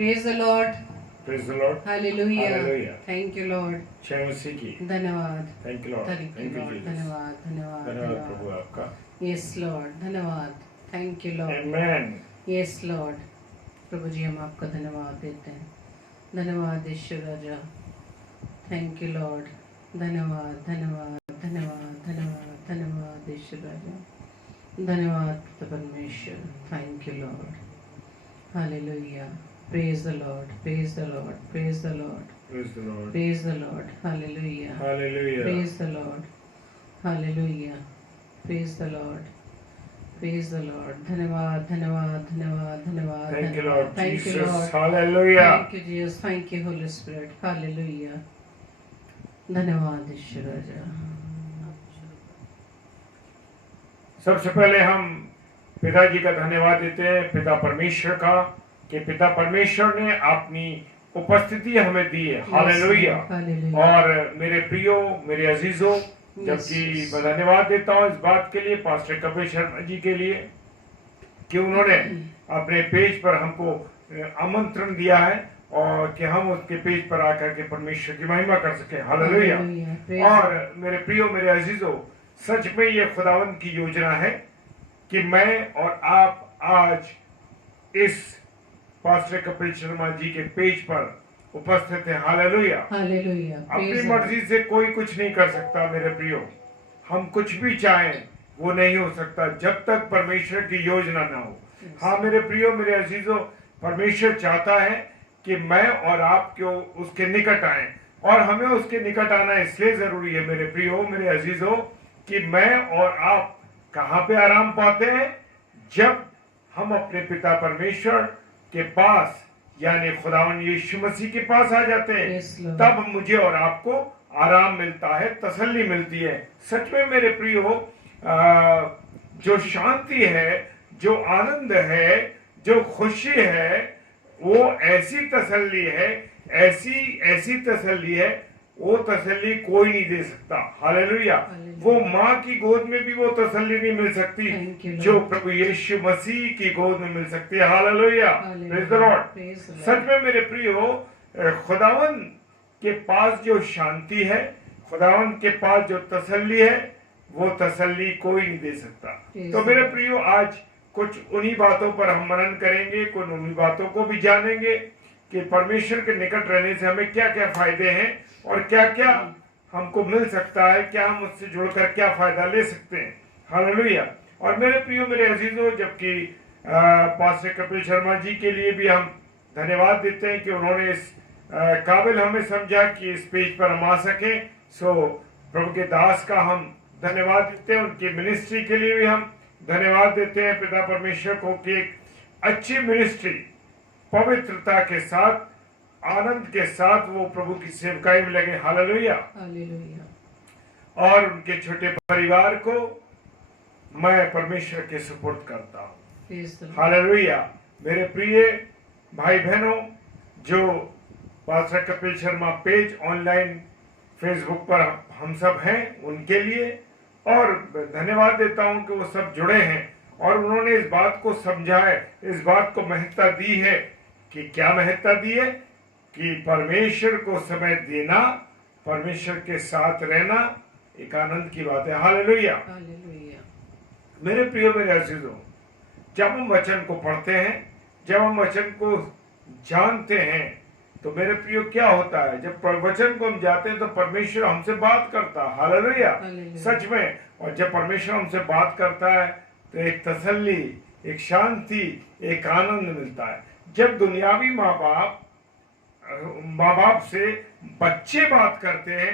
Praise the Lord. Praise the Lord. Hallelujah. Hallelujah. Thank you Lord. जय मसीह की। धन्यवाद। Thank you Lord. Thank you Lord. Jesus. धन्यवाद धन्यवाद धन्यवाद प्रभु आपका। Yes Lord. धन्यवाद। Thank you Lord. Amen. Yes Lord. प्रभु जी हम आपका धन्यवाद देते हैं। धन्यवाद ईश्वर राजा। Thank you Lord. धन्यवाद धन्यवाद धन्यवाद धन्यवाद धन्यवाद ईश्वर राजा। धन्यवाद परमेश्वर। Thank you Lord. Hallelujah. Praise the Lord. Praise the Lord. Praise the Lord. Praise the Lord. Praise the Lord. Hallelujah. Hallelujah. Praise the Lord. Hallelujah. Praise the Lord. Praise the Lord. धन्यवाद धन्यवाद धन्यवाद धन्यवाद। Thank you Lord. Thank you Jesus. Lord. Hallelujah. Thank you Jesus. Thank you Holy Spirit. Hallelujah. धन्यवाद ईश्वर राजा। सबसे पहले हम पिताजी का धन्यवाद देते हैं, पिता परमेश्वर का, कि पिता परमेश्वर ने अपनी उपस्थिति हमें दी है। हालेलुया। और मेरे प्रियो, मेरे अजीजों, जबकि मैं धन्यवाद देता हूँ इस बात के लिए पास्टर कपिल शर्मा जी के लिए कि उन्होंने अपने पेज पर हमको आमंत्रण दिया है और कि हम उसके पेज पर आकर के परमेश्वर की महिमा कर सके। हालेलुया। और मेरे प्रियो, मेरे अजीजों, सच में ये खुदावंद की योजना है कि मैं और आप आज इस पास्टर कपिल शर्मा जी के पेज पर उपस्थित हैं। हालेलुया। हालेलुया। अपनी मर्जी से कोई कुछ नहीं कर सकता मेरे प्रियो। हम कुछ भी चाहें वो नहीं हो सकता जब तक परमेश्वर की योजना ना हो। हाँ मेरे प्रियो, मेरे अजीजों, परमेश्वर चाहता है कि मैं और आप क्यों उसके निकट आए, और हमें उसके निकट आना इसलिए जरूरी है मेरे प्रियो, मेरे अजीजों, कि मैं और आप कहाँ पे आराम पाते हैं? जब हम अपने पिता परमेश्वर के पास यानी खुदावन यीशु मसीह के पास आ जाते हैं, तब मुझे और आपको आराम मिलता है, तसल्ली मिलती है। सच में मेरे प्रियो, जो शांति है, जो आनंद है, जो खुशी है, वो ऐसी तसल्ली है, ऐसी तसल्ली है, वो तसल्ली कोई नहीं दे सकता। हालेलुया। वो माँ की गोद में भी वो तसल्ली नहीं मिल सकती जो प्रभु यीशु मसीह की गोद में मिल सकती है। हालेलुया। Praise the lord. सच में मेरे प्रियो, खुदावन के पास जो शांति है, खुदावन के पास जो तसल्ली है, वो तसल्ली कोई नहीं दे सकता। तो मेरे प्रियो, आज कुछ उन्हीं बातों पर हम मनन करेंगे, कुछ उन्हीं बातों को भी जानेंगे कि परमेश्वर के निकट रहने से हमें क्या क्या फायदे हैं और क्या क्या हमको मिल सकता है, क्या हम उससे जुड़कर क्या फायदा ले सकते हैं। हालेलुया। और मेरे प्रियो, मेरे अजीजों, जबकि पास्टर कपिल शर्मा जी के लिए भी हम धन्यवाद देते हैं कि उन्होंने इस काबिल हमें समझा कि इस पेज पर हम आ सकें। सो प्रभु के दास का हम धन्यवाद देते हैं, उनकी मिनिस्ट्री के लिए भी हम धन्यवाद देते हैं पिता परमेश्वर को कि एक अच्छी मिनिस्ट्री पवित्रता के साथ, आनंद के साथ वो प्रभु की सेवकाई में लगे। हालेलुया। और उनके छोटे परिवार को मैं परमेश्वर के सुपुर्द करता हूँ। हालेलुया। मेरे प्रिय भाई बहनों, जो pastor Kapil Sharma page online Facebook पर हम सब हैं, उनके लिए और धन्यवाद देता हूँ कि वो सब जुड़े हैं और उन्होंने इस बात को समझा है, इस बात को महत्ता दी है। कि क्या महत्ता दी है? कि परमेश्वर को समय देना, परमेश्वर के साथ रहना एक आनंद की बात है। हालेलुया। मेरे प्रियो, मेरे अजीजों, जब हम वचन को पढ़ते हैं, जब हम वचन को जानते हैं, तो मेरे प्रियो क्या होता है? जब वचन को हम जाते हैं तो परमेश्वर हमसे बात करता है। हालेलुया। सच में। और जब परमेश्वर हमसे बात करता है तो एक तसल्ली, एक शांति, एक आनंद मिलता है। जब दुनियावी माँ बाप से बच्चे बात करते हैं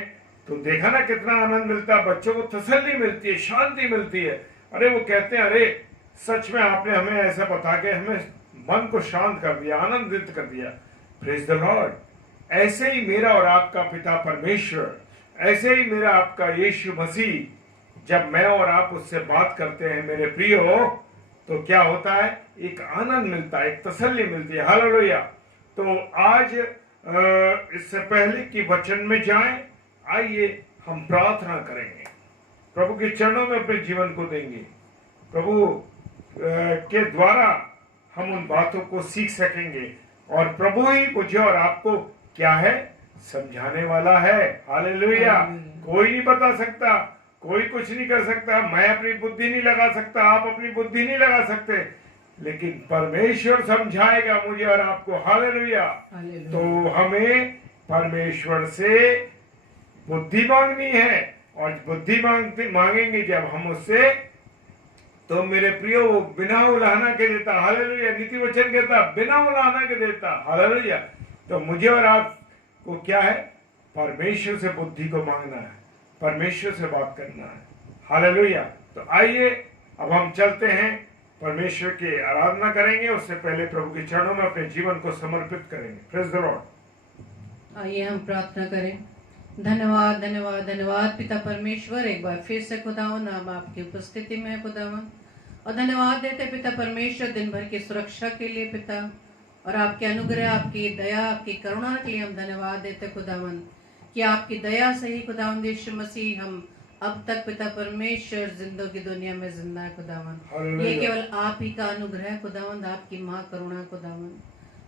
तो देखा ना कितना आनंद मिलता है, बच्चों को तसल्ली मिलती है, शांति मिलती है। अरे वो कहते हैं, अरे सच में आपने हमें ऐसा बता के हमें मन को शांत कर दिया, आनंदित कर दिया। Praise the Lord. ऐसे ही मेरा और आपका पिता परमेश्वर, ऐसे ही मेरा आपका यीशु मसीह, जब मैं और आप उससे बात करते हैं मेरे प्रियो, तो क्या होता है? एक आनंद मिलता है, एक तसल्ली मिलती है। हालेलुया। तो आज इससे पहले कि वचन में जाएं, आइए हम प्रार्थना करेंगे, प्रभु के चरणों में अपने जीवन को देंगे। प्रभु के द्वारा हम उन बातों को सीख सकेंगे और प्रभु ही मुझे और आपको क्या है, समझाने वाला है। हालेलुया। कोई नहीं बता सकता, कोई कुछ नहीं कर सकता, मैं अपनी बुद्धि नहीं लगा सकता, आप अपनी बुद्धि नहीं लगा सकते, लेकिन परमेश्वर समझाएगा मुझे और आपको। हालेलुया। तो हमें परमेश्वर से बुद्धि मांगनी है, और बुद्धि मांगेंगे जब हम उससे, तो मेरे प्रियो वो बिना उलाहना के देता। हालेलुया। नीति वचन कहता बिना उलाहना के देता। हालेलुया। तो मुझे और आपको क्या है, परमेश्वर से बुद्धि को मांगना है, परमेश्वर से बात करना है। हालेलुया। तो आइए अब हम चलते हैं, परमेश्वर की आराधना करेंगे। उससे पहले प्रभु के चरणों में अपने जीवन को समर्पित करेंगे। Praise the Lord. आइए हम प्रार्थना करें। धन्यवाद धन्यवाद धन्यवाद पिता परमेश्वर, एक बार फिर से खुदावन हम आपकी उपस्थिति में है खुदावन, और धन्यवाद देते पिता परमेश्वर दिन भर की सुरक्षा के लिए पिता, और आपके अनुग्रह, आपकी दया, आपकी करुणा के लिए हम धन्यवाद देते खुदावन, कि आपकी दया से ही खुदावन यीशु मसीह हम अब तक पिता परमेश्वर जिंदगी दुनिया में जिंदा है खुदावन। ये केवल आप ही का अनुग्रह है खुदावन, आपकी माँ करुणा खुदावन।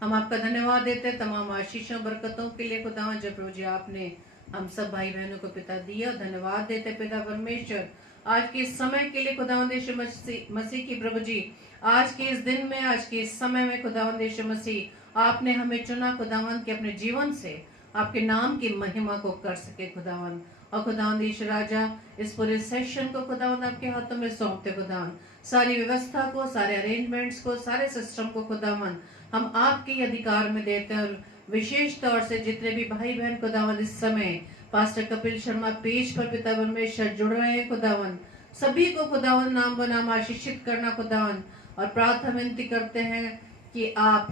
हम आपका धन्यवाद देते तमाम आशीषों बरकतों के लिए खुदावन, जब प्रभु जी आपने हम सब भाई बहनों को पिता दिया। धन्यवाद देते पिता परमेश्वर आज के इस समय के लिए खुदावंद यीशु मसीह की प्रभु जी, आज के इस दिन में, आज के इस समय में खुदावंद यीशु मसीह आपने हमें चुना खुदावंद के अपने जीवन से आपके नाम की महिमा को कर सके खुदावंद। और खुदावंद यीशु राजा, इस पूरे सेशन को खुदावंद आपके हाथों में सौंपते खुदावंद, सारी व्यवस्था को, सारे अरेंजमेंट्स को, सारे सिस्टम को खुदावंद हम आपके अधिकार में देते हैं। और विशेष तौर से जितने भी भाई बहन खुदावंद इस समय पास्टर कपिल शर्मा पेज पर पिता परमेश्वर जुड़ रहे हैं खुदावंद, सभी को खुदावंद नाम बनाम आशीषित करना खुदावंद, और प्रार्थना विनती करते हैं कि आप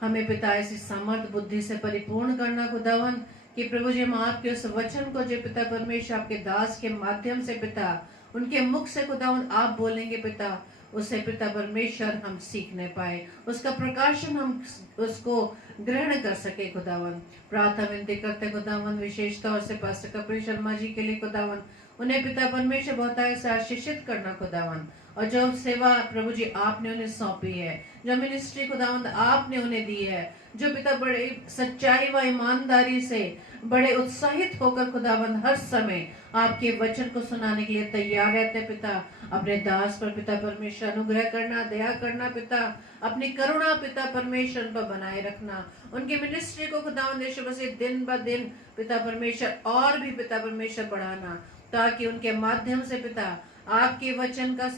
हमें पिता ऐसी सामर्थ बुद्धि से परिपूर्ण करना खुदावंद, कि प्रभु जी हम आपके उस वचन को जो पिता परमेश्वर आपके दास के माध्यम से पिता उनके मुख से खुदावंद आप बोलेंगे पिता, उससे पिता परमेश्वर हम सीखने पाए, उसका प्रकाशन हम उसको ग्रहण कर सके खुदावन। प्रार्थना विनती करते खुदावन विशेष तौर से पास्टर कपिल शर्मा जी के लिए खुदावन, उन्हें पिता परमेश्वर बहुत से आशीषित करना खुदावन, और जो सेवा प्रभु जी आपने उन्हें सौंपी है, जो मिनिस्ट्री खुदावंद आपने उन्हें दी है, जो पिता बड़े सच्चाई व ईमानदारी से बड़े उत्साहित होकर खुदावंद हर समय आपके वचन को सुनाने के लिए तैयार रहते पिता, अपने दास पर पिता परमेश्वर अनुग्रह करना, दया करना पिता, अपनी करुणा पिता परमेश्वर पर बनाए रखना, उनके मिनिस्ट्री को खुदावंद यीशु मसीह दिन ब दिन पिता परमेश्वर और भी पिता परमेश्वर बढ़ाना, ताकि उनके माध्यम से पिता आपके वचन का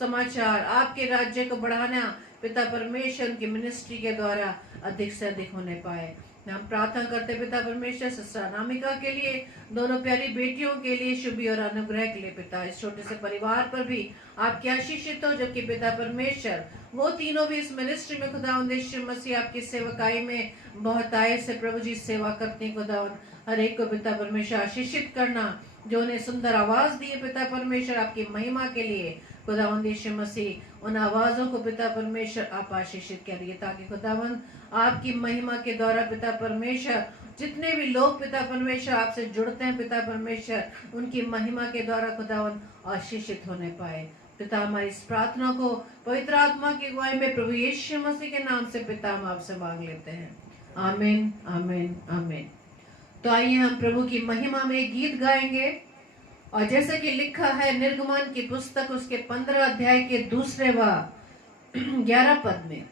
समाचार, आपके राज्य को बढ़ाना पिता परमेश्वर की मिनिस्ट्री के द्वारा अधिक से अधिक होने पाए। हम प्रार्थना करते पिता परमेश्वर सिस्टर अनामिका के लिए, दोनों प्यारी बेटियों के लिए, शुभी और अनुग्रह के लिए पिता, इस छोटे से परिवार पर भी आपकी आशीषित हो, जबकि पिता परमेश्वर वो तीनों भी इस मिनिस्ट्री में खुदावंद यीशु मसीह आपकी सेवकाई में बहुत आए से प्रभु जी सेवा करते हैं खुदावंद, हर एक को पिता परमेश्वर आशीषित करना, जो उन्हें सुंदर आवाज दिए पिता परमेश्वर आपकी महिमा के लिए खुदावंद यीशु मसीह उन आवाजों को पिता परमेश्वर आप आशीषित करिए, ताकि खुदावंद आपकी महिमा के द्वारा पिता परमेश्वर जितने भी लोग पिता परमेश्वर आपसे जुड़ते हैं पिता परमेश्वर उनकी महिमा के द्वारा खुदावंद आशीषित होने पाए। पिता हमारी इस प्रार्थना को पवित्र आत्मा की अगुवाई में प्रभु यीशु मसीह के नाम से पिता हम आपसे मांग लेते हैं, आमीन आमीन आमीन। तो आइए हम प्रभु की महिमा में एक गीत गाएंगे, और जैसे कि लिखा है निर्गमन की पुस्तक उसके 15 अध्याय के 2 व 11 पद में,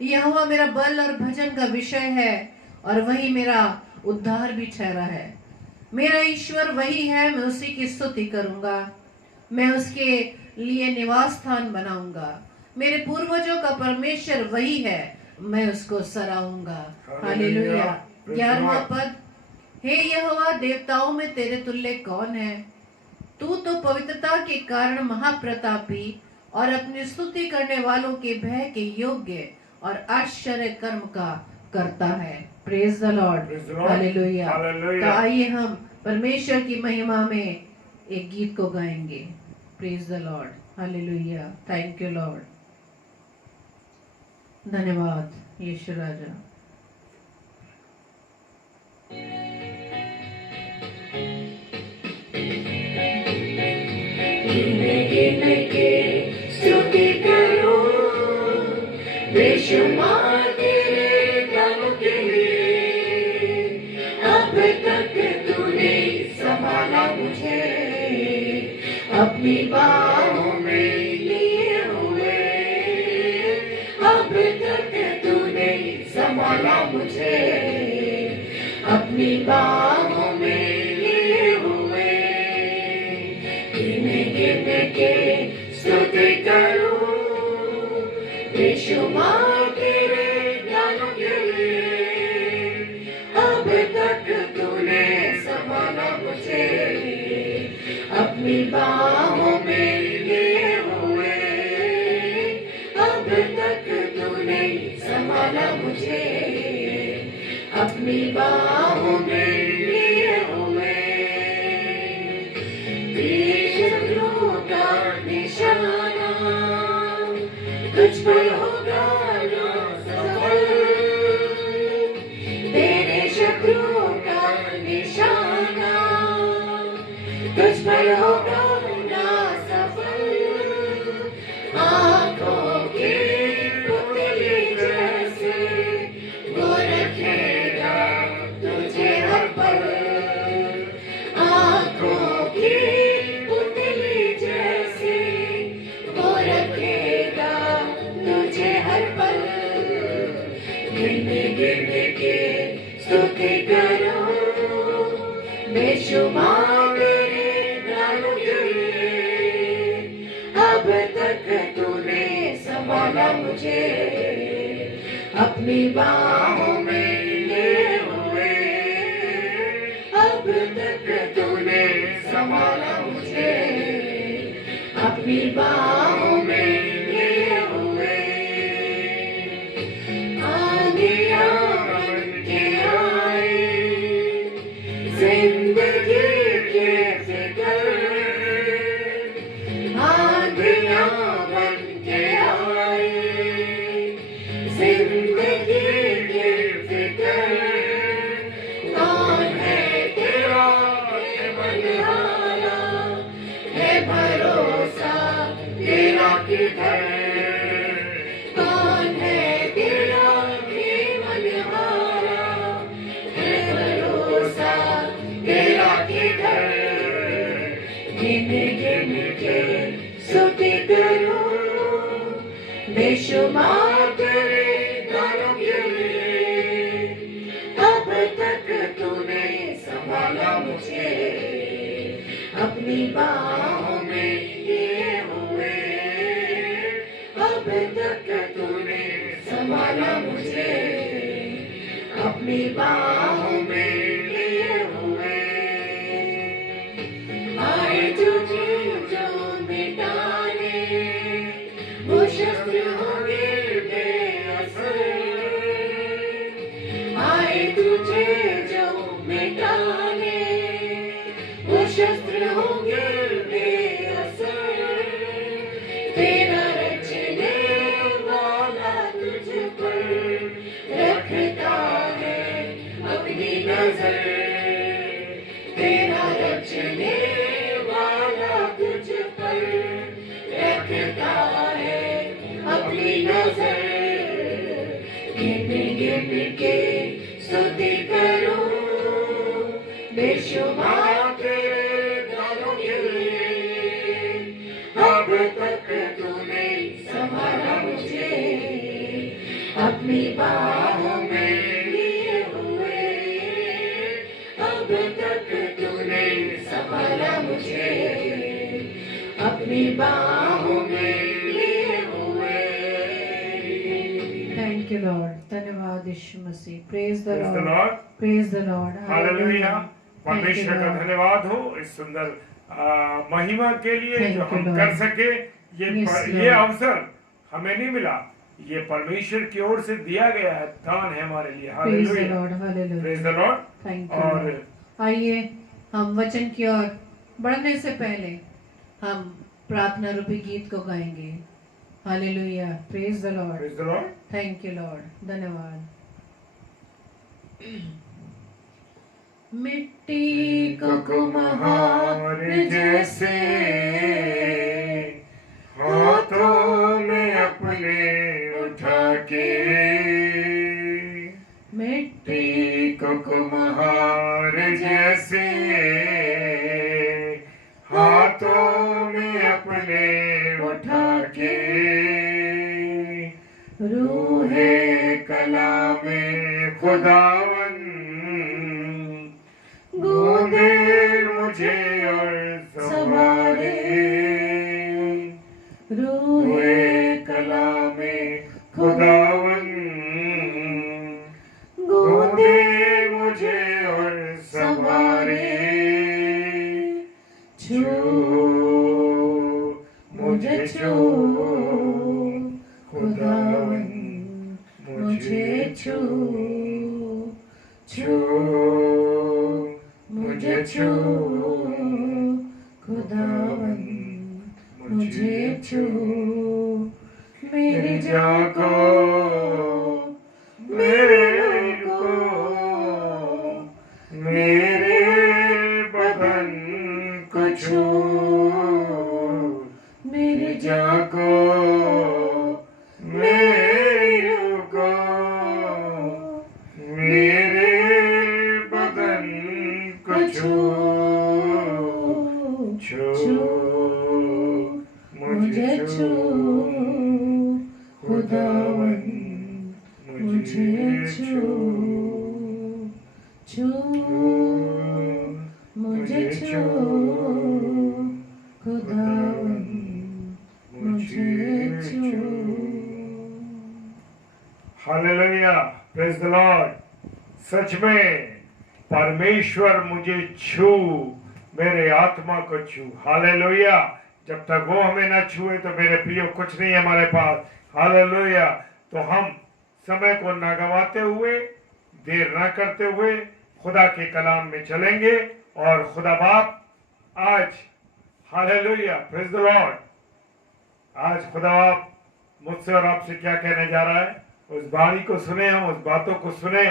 यहोवा मेरा बल और भजन का विषय है, और वही मेरा उद्धार भी ठहरा है। मेरा ईश्वर वही है, मैं उसी की स्तुति करूंगा, मैं उसके लिए निवास स्थान बनाऊंगा। मेरे पूर्वजों का परमेश्वर वही है, मैं उसको सराहूंगा। हालेलुया। 11वां पद, हे यहोवा देवताओं में तेरे तुल्य कौन है? तू तो पवित्रता के कारण महाप्रतापी और अपनी स्तुति करने वालों के भय के योग्य और आश्चर्य कर्म का करता है। Praise the lord, hallelujah. तो आइए हम परमेश्वर की महिमा में एक गीत को गाएंगे। Praise the lord, hallelujah. Thank you lord, धन्यवाद यीशु राजा। स्तुति करो बेशुमार तेरे अपनी बाहों में लिए हुए, अब तक तूने संभाला मुझे, अपनी बाहों में लिए हुए। गिन गिन के स्तुति करूं बेशुमार तेरे ज्ञानों के लिए, अब तक तूने संभाला मुझे, अपनी बाहों में लिए हुए, अब तक तूने संभाला मुझे, अपनी बाहों में लिए हुए। तेरे शत्रुओं का निशाना तुझ पर होगा ना सफल, तेरे शत्रुओं का निशाना तुझ पर होगा ना सफल। आंखों की पुतली जैसे वो रखेगा तुझे हर पल, आंखों की पुतली जैसे वो रखेगा तुझे हर पल। गिन गिन के स्तुति करो बेशुमार तेरे ज्ञानों के लिए, अब तक तूने संभाला मुझे, अपनी बाहों में लिए हुए, अब तक तूने संभाला मुझे, अपनी बाहों में लिए हुए। आंधियां बन के आए जिंदगी के फिकर, आंधियां बन के आए जिंदगी के फिकर। कौन है तेरा है मनहारा, है भरोसा तेरा किधर, कौन है तेरा है मनहारा, है भरोसा तेरा किधर। गिन गिन के स्तुति करूं बेशुमार तेरे गानों के लिए, अब तक तूने संभाला मुझे, अपनी बाहों में लिए हुए, अब तक तूने संभाला मुझे, अपनी बाहों में लिए हुए। आए तुझे जो मिटाने वो शस्त्र होंगे बेअसर, आए तुझे जो मिटाने वो शस्त्र होंगे बेअसर। तेरा रचने वाला तुझ पर रखता है अपनी नजर, तेरा रचने वाला तुझ पर रखता है अपनी नजर। गिन गिन के स्तुति करूं बेशुमार तेरे गानों के लिए, अब तक तूने संभाला मुझे, अपनी बाहों में लिए हुए, अब तक तूने संभाला मुझे, अपनी बाहों में लिए हुए। थैंक यू लॉर्ड, धन्यवाद यीशु मसीह। Praise the lord, praise the lord, hallelujah. परमेश्वर का धन्यवाद हो इस सुंदर महिमा के लिए जो हम कर सके। ये अवसर हमें नहीं मिला, ये परमेश्वर की ओर से दिया गया है, दान है हमारे लिए। Hallelujah, praise the Lord. Thank you. और आइए हम वचन की ओर बढ़ने से पहले हम प्रार्थना रूपी गीत को गाएंगे। Hallelujah, praise the lord, praise the Lord. Thank you lord, धन्यवाद। मिट्टी को कुम्हार जैसे हाथों में अपने उठा के, मिट्टी को कुम्हार जैसे हाथों में खुदावन गोदे मुझे और संवारे रूहे कलामे खुदावन गोदे मुझे और संवारे छू मुझे छू खुदावन मुझे छू छू मुझे छू खुदावन मुझे छू मेरी जान को मेरे को मेरे बदन को छू मेरी जान को मेरे को मेरे बदन को छू छू मुझे छू खुदावन मुझे छू छू मुझे छू खुदावन मुझे छू। Hallelujah, praise the lord. सच में परमेश्वर मुझे छू, मेरे आत्मा को छू। हालेलुया। जब तक वो हमें न छुए तो मेरे प्रियो कुछ नहीं है हमारे पास। हालेलुया। तो हम समय को न गंवाते हुए, देर न करते हुए खुदा के कलाम में चलेंगे और खुदा बाप आज, हालेलुया, प्रेज द लॉर्ड, आज खुदा बाप मुझसे और आपसे क्या कहने जा रहा है, उस वाणी को सुने, हम उस बातों को सुने।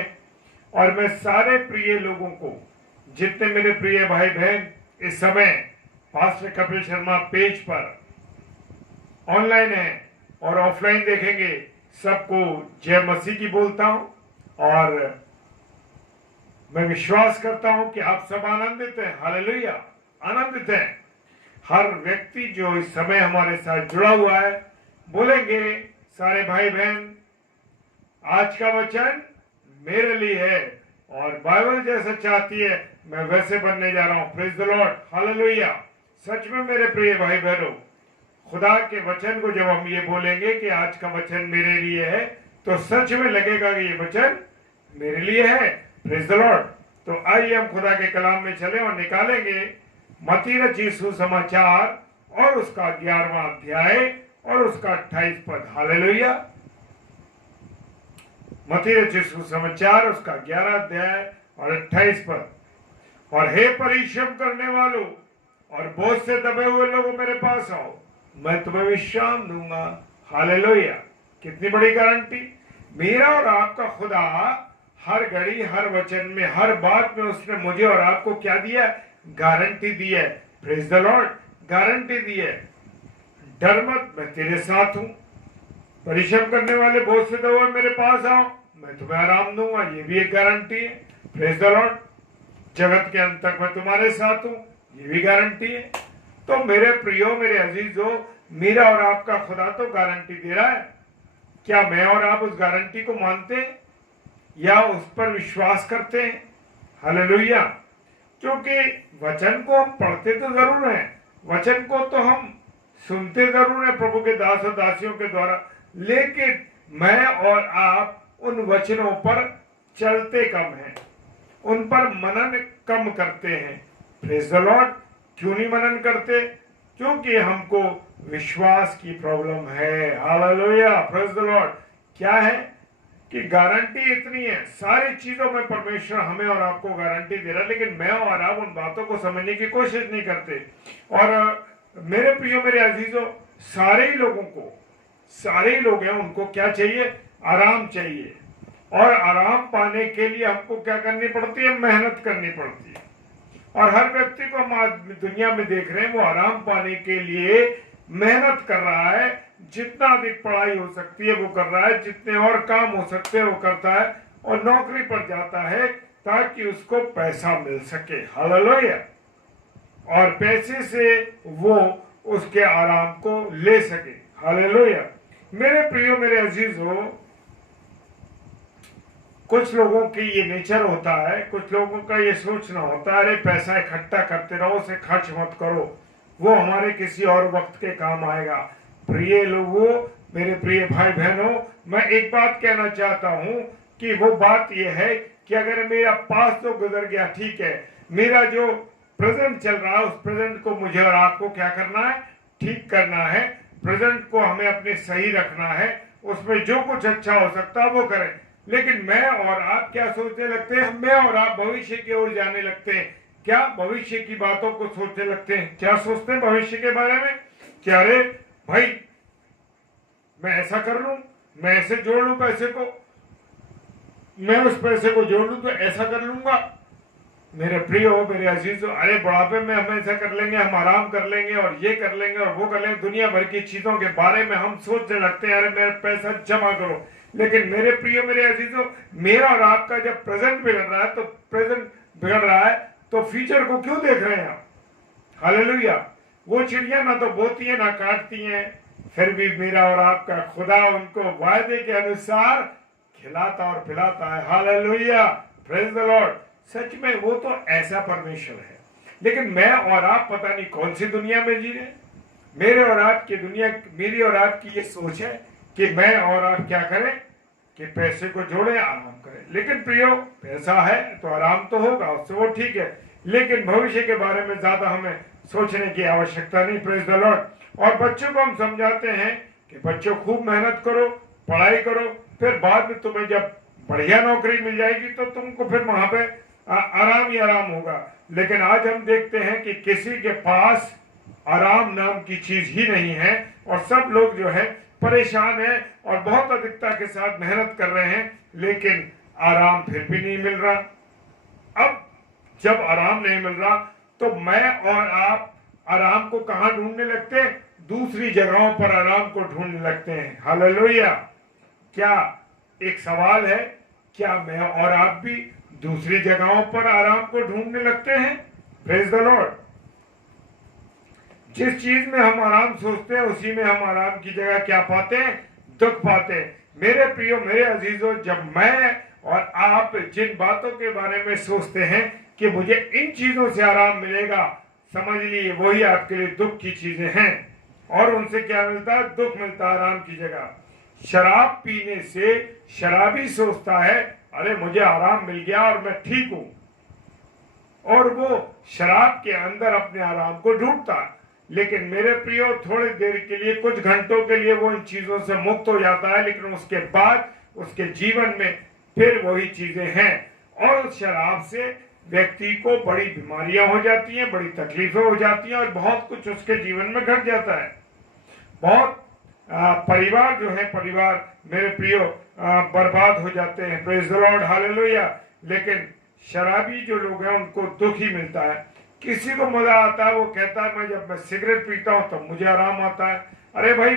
और मैं सारे प्रिय लोगों को, जितने मेरे प्रिय भाई बहन इस समय पास्टर कपिल शर्मा पेज पर ऑनलाइन है और ऑफलाइन देखेंगे, सबको जय मसीह की बोलता हूं। और मैं विश्वास करता हूं कि आप सब आनंदित हैं। हालेलुया, आनंदित हैं। हर व्यक्ति जो इस समय हमारे साथ जुड़ा हुआ है, बोलेंगे सारे भाई बहन, आज का वचन मेरे लिए है और बाइबल जैसा चाहती है मैं वैसे बनने जा रहा हूं। Praise the lord, hallelujah. सच में मेरे प्रिय भाई बहनों, खुदा के वचन को जब हम ये बोलेंगे कि आज का वचन मेरे लिए है, तो सच में लगेगा कि ये वचन मेरे लिए है। Praise the Lord. तो आइए हम खुदा के कलाम में चले और निकालेंगे मत्ती रचित सुसमाचार और उसका 11वां अध्याय और उसका 28 पद। हालेलुया। मत्ती रचित सुसमाचार उसका 11 अध्याय और 28 पद। और हे परिश्रम करने वालों और बोझ से दबे हुए लोगों, मेरे पास आओ, मैं तुम्हें विश्राम दूंगा। हालेलुया। कितनी बड़ी गारंटी। मेरा और आपका खुदा हर घड़ी, हर वचन में, हर बात में उसने मुझे और आपको क्या दिया? गारंटी दी है। Praise the Lord. गारंटी दी है, डर मत, मैं तेरे साथ हूं। परिश्रम करने वाले बोझ से दबे हुए मेरे पास आओ, मैं तुम्हें आराम दूंगा। ये भी एक गारंटी है। Praise the Lord. जगत के अंत तक मैं तुम्हारे साथ हूं, ये भी गारंटी है। तो मेरे प्रियो, मेरे अजीजों, मेरा और आपका खुदा तो गारंटी दे रहा है। क्या मैं और आप उस गारंटी को मानते हैं या उस पर विश्वास करते हैं? हालेलुया। क्योंकि वचन को हम पढ़ते तो जरूर हैं, वचन को तो हम सुनते जरूर हैं प्रभु के दास और दासियों के द्वारा, लेकिन मैं और आप उन वचनों पर चलते कम हैं, उन पर मनन कम करते हैं। Praise the Lord. क्यों नहीं मनन करते? क्योंकि हमको विश्वास की प्रॉब्लम है। Hallelujah, praise the Lord. क्या है कि गारंटी इतनी है, सारी चीजों में परमेश्वर हमें और आपको गारंटी दे रहा है, लेकिन मैं और आप उन बातों को समझने की कोशिश नहीं करते। और मेरे प्रियो, मेरे अजीजों, सारे ही लोगों को, सारे ही लोग हैं, उनको क्या चाहिए? आराम चाहिए। और आराम पाने के लिए हमको क्या करनी पड़ती है? मेहनत करनी पड़ती है। और हर व्यक्ति को हम आज दुनिया में देख रहे हैं, वो आराम पाने के लिए मेहनत कर रहा है। जितना अधिक पढ़ाई हो सकती है वो कर रहा है, जितने और काम हो सकते हैं वो करता है, और नौकरी पर जाता है ताकि उसको पैसा मिल सके। हालेलुया। और पैसे से वो उसके आराम को ले सके। हालेलुया। मेरे प्रियो, मेरे अजीजों, कुछ लोगों की ये नेचर होता है, कुछ लोगों का ये सोचना होता है, अरे पैसा इकट्ठा करते रहो, उसे खर्च मत करो, वो हमारे किसी और वक्त के काम आएगा। प्रिय लोगों, मेरे प्रिय भाई बहनों, मैं एक बात कहना चाहता हूं कि वो बात ये है कि अगर मेरा पास तो गुजर गया, ठीक है, मेरा जो प्रेजेंट चल रहा है उस प्रेजेंट को मुझे और आपको क्या करना है? ठीक करना है। प्रेजेंट को हमें अपने सही रखना है, उसमें जो कुछ अच्छा हो सकता है वो करें। लेकिन मैं और आप क्या सोचने लगते हैं? मैं और आप भविष्य की ओर जाने लगते हैं। क्या भविष्य की बातों को सोचने लगते हैं? क्या सोचते हैं भविष्य के बारे में? क्या अरे भाई मैं ऐसा कर लूं, मैं ऐसे जोड़ लूं पैसे को, मैं उस पैसे को जोड़ लूं तो ऐसा कर लूंगा। मेरे प्रियो, मेरे अजीजों, अरे बुढ़ापे में हम ऐसा कर लेंगे, हम आराम कर लेंगे और ये कर लेंगे और वो कर लेंगे, दुनिया भर की चीजों के बारे में हम सोचने लगते हैं, अरे मेरा पैसा जमा करो। लेकिन मेरे प्रियो, मेरे अजीजों, मेरा और आपका जब प्रेजेंट बिगड़ रहा है, तो प्रेजेंट बिगड़ रहा है तो फ्यूचर को क्यों देख रहे हैं आप? हालेलुया। वो चिड़िया ना तो बोती है ना काटती हैं, फिर भी मेरा और आपका खुदा उनको वायदे के अनुसार खिलाता और पिलाता है। Hallelujah, praise the lord. सच में वो तो ऐसा परमेश्वर है। लेकिन मैं और आप पता नहीं कौन सी दुनिया में जी रहे। मेरे और आपकी दुनिया, मेरी और आपकी ये सोच है कि मैं और आप क्या करें कि पैसे को जोड़े, आराम करें। लेकिन प्रियो, पैसा है तो आराम तो होगा, उससे वो ठीक है, लेकिन भविष्य के बारे में ज्यादा हमें सोचने की आवश्यकता नहीं। Praise the Lord. और बच्चों को हम समझाते हैं कि बच्चों खूब मेहनत करो, पढ़ाई करो, फिर बाद में तुम्हें जब बढ़िया नौकरी मिल जाएगी तो तुमको फिर वहां पे आराम ही आराम होगा। लेकिन आज हम देखते हैं कि किसी के पास आराम नाम की चीज ही नहीं है और सब लोग जो है परेशान हैं और बहुत अधिकता के साथ मेहनत कर रहे हैं, लेकिन आराम फिर भी नहीं मिल रहा। अब जब आराम नहीं मिल रहा तो मैं और आप आराम को कहां ढूंढने लगते हैं? दूसरी जगहों पर आराम को ढूंढने लगते हैं। हालेलुया। क्या एक सवाल है, क्या मैं और आप भी दूसरी जगहों पर आराम को ढूंढने लगते हैं? Praise the Lord. जिस चीज में हम आराम सोचते हैं उसी में हम आराम की जगह क्या पाते हैं? दुख पाते हैं। मेरे प्रियो, मेरे अजीजों, जब मैं और आप जिन बातों के बारे में सोचते हैं कि मुझे इन चीजों से आराम मिलेगा, समझ लीजिए वही आपके लिए दुख की चीजें हैं। और उनसे क्या मिलता है? दुख मिलता है आराम की जगह। शराब पीने से शराबी सोचता है अरे मुझे आराम मिल गया और मैं ठीक हूं, और वो शराब के अंदर अपने आराम को ढूंढता है। लेकिन मेरे प्रियो, थोड़ी देर के लिए, कुछ घंटों के लिए वो इन चीजों से मुक्त हो जाता है, लेकिन उसके बाद उसके जीवन में फिर वही चीजें हैं। और उस शराब से व्यक्ति को बड़ी बीमारियां हो जाती हैं, बड़ी तकलीफें हो जाती हैं और बहुत कुछ उसके जीवन में घट जाता है। बहुत परिवार जो है, परिवार मेरे प्रियो बर्बाद हो जाते हैं। Praise the lord, hallelujah. लेकिन शराबी जो लोग हैं उनको दुख ही मिलता है। किसी को मजा आता है, वो कहता है मैं जब मैं सिगरेट पीता हूं तब मुझे आराम आता है। अरे भाई,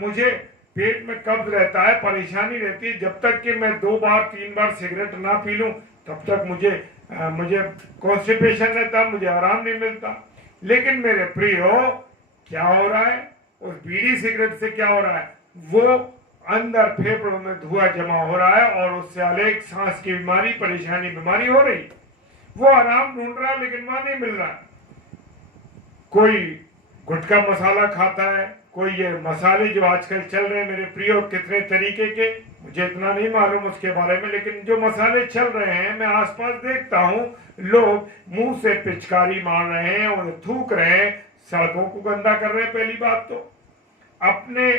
मुझे पेट में कब्ज रहता है, परेशानी रहती है, जब तक कि मैं 2 बार 3 बार सिगरेट ना पी लूं तब तक मुझे कॉन्स्टिपेशन रहता, मुझे आराम नहीं मिलता। लेकिन मेरे प्रियो, क्या हो रहा है? उस बीड़ी सिगरेट से क्या हो रहा है? वो अंदर फेफड़ों में धुआं जमा हो रहा है और उससे अनेक सांस की बीमारी, परेशानी, बीमारी हो रही। वो आराम ढूंढ रहा है लेकिन वहां नहीं मिल रहा। कोई गुटखा मसाला खाता है, कोई ये मसाले जो आजकल चल रहे हैं मेरे प्रियो, कितने तरीके के, मुझे इतना नहीं मालूम उसके बारे में, लेकिन जो मसाले चल रहे हैं मैं आसपास देखता हूं, लोग मुंह से पिचकारी मार रहे हैं और थूक रहे हैं, सड़कों को गंदा कर रहे हैं। पहली बात तो अपने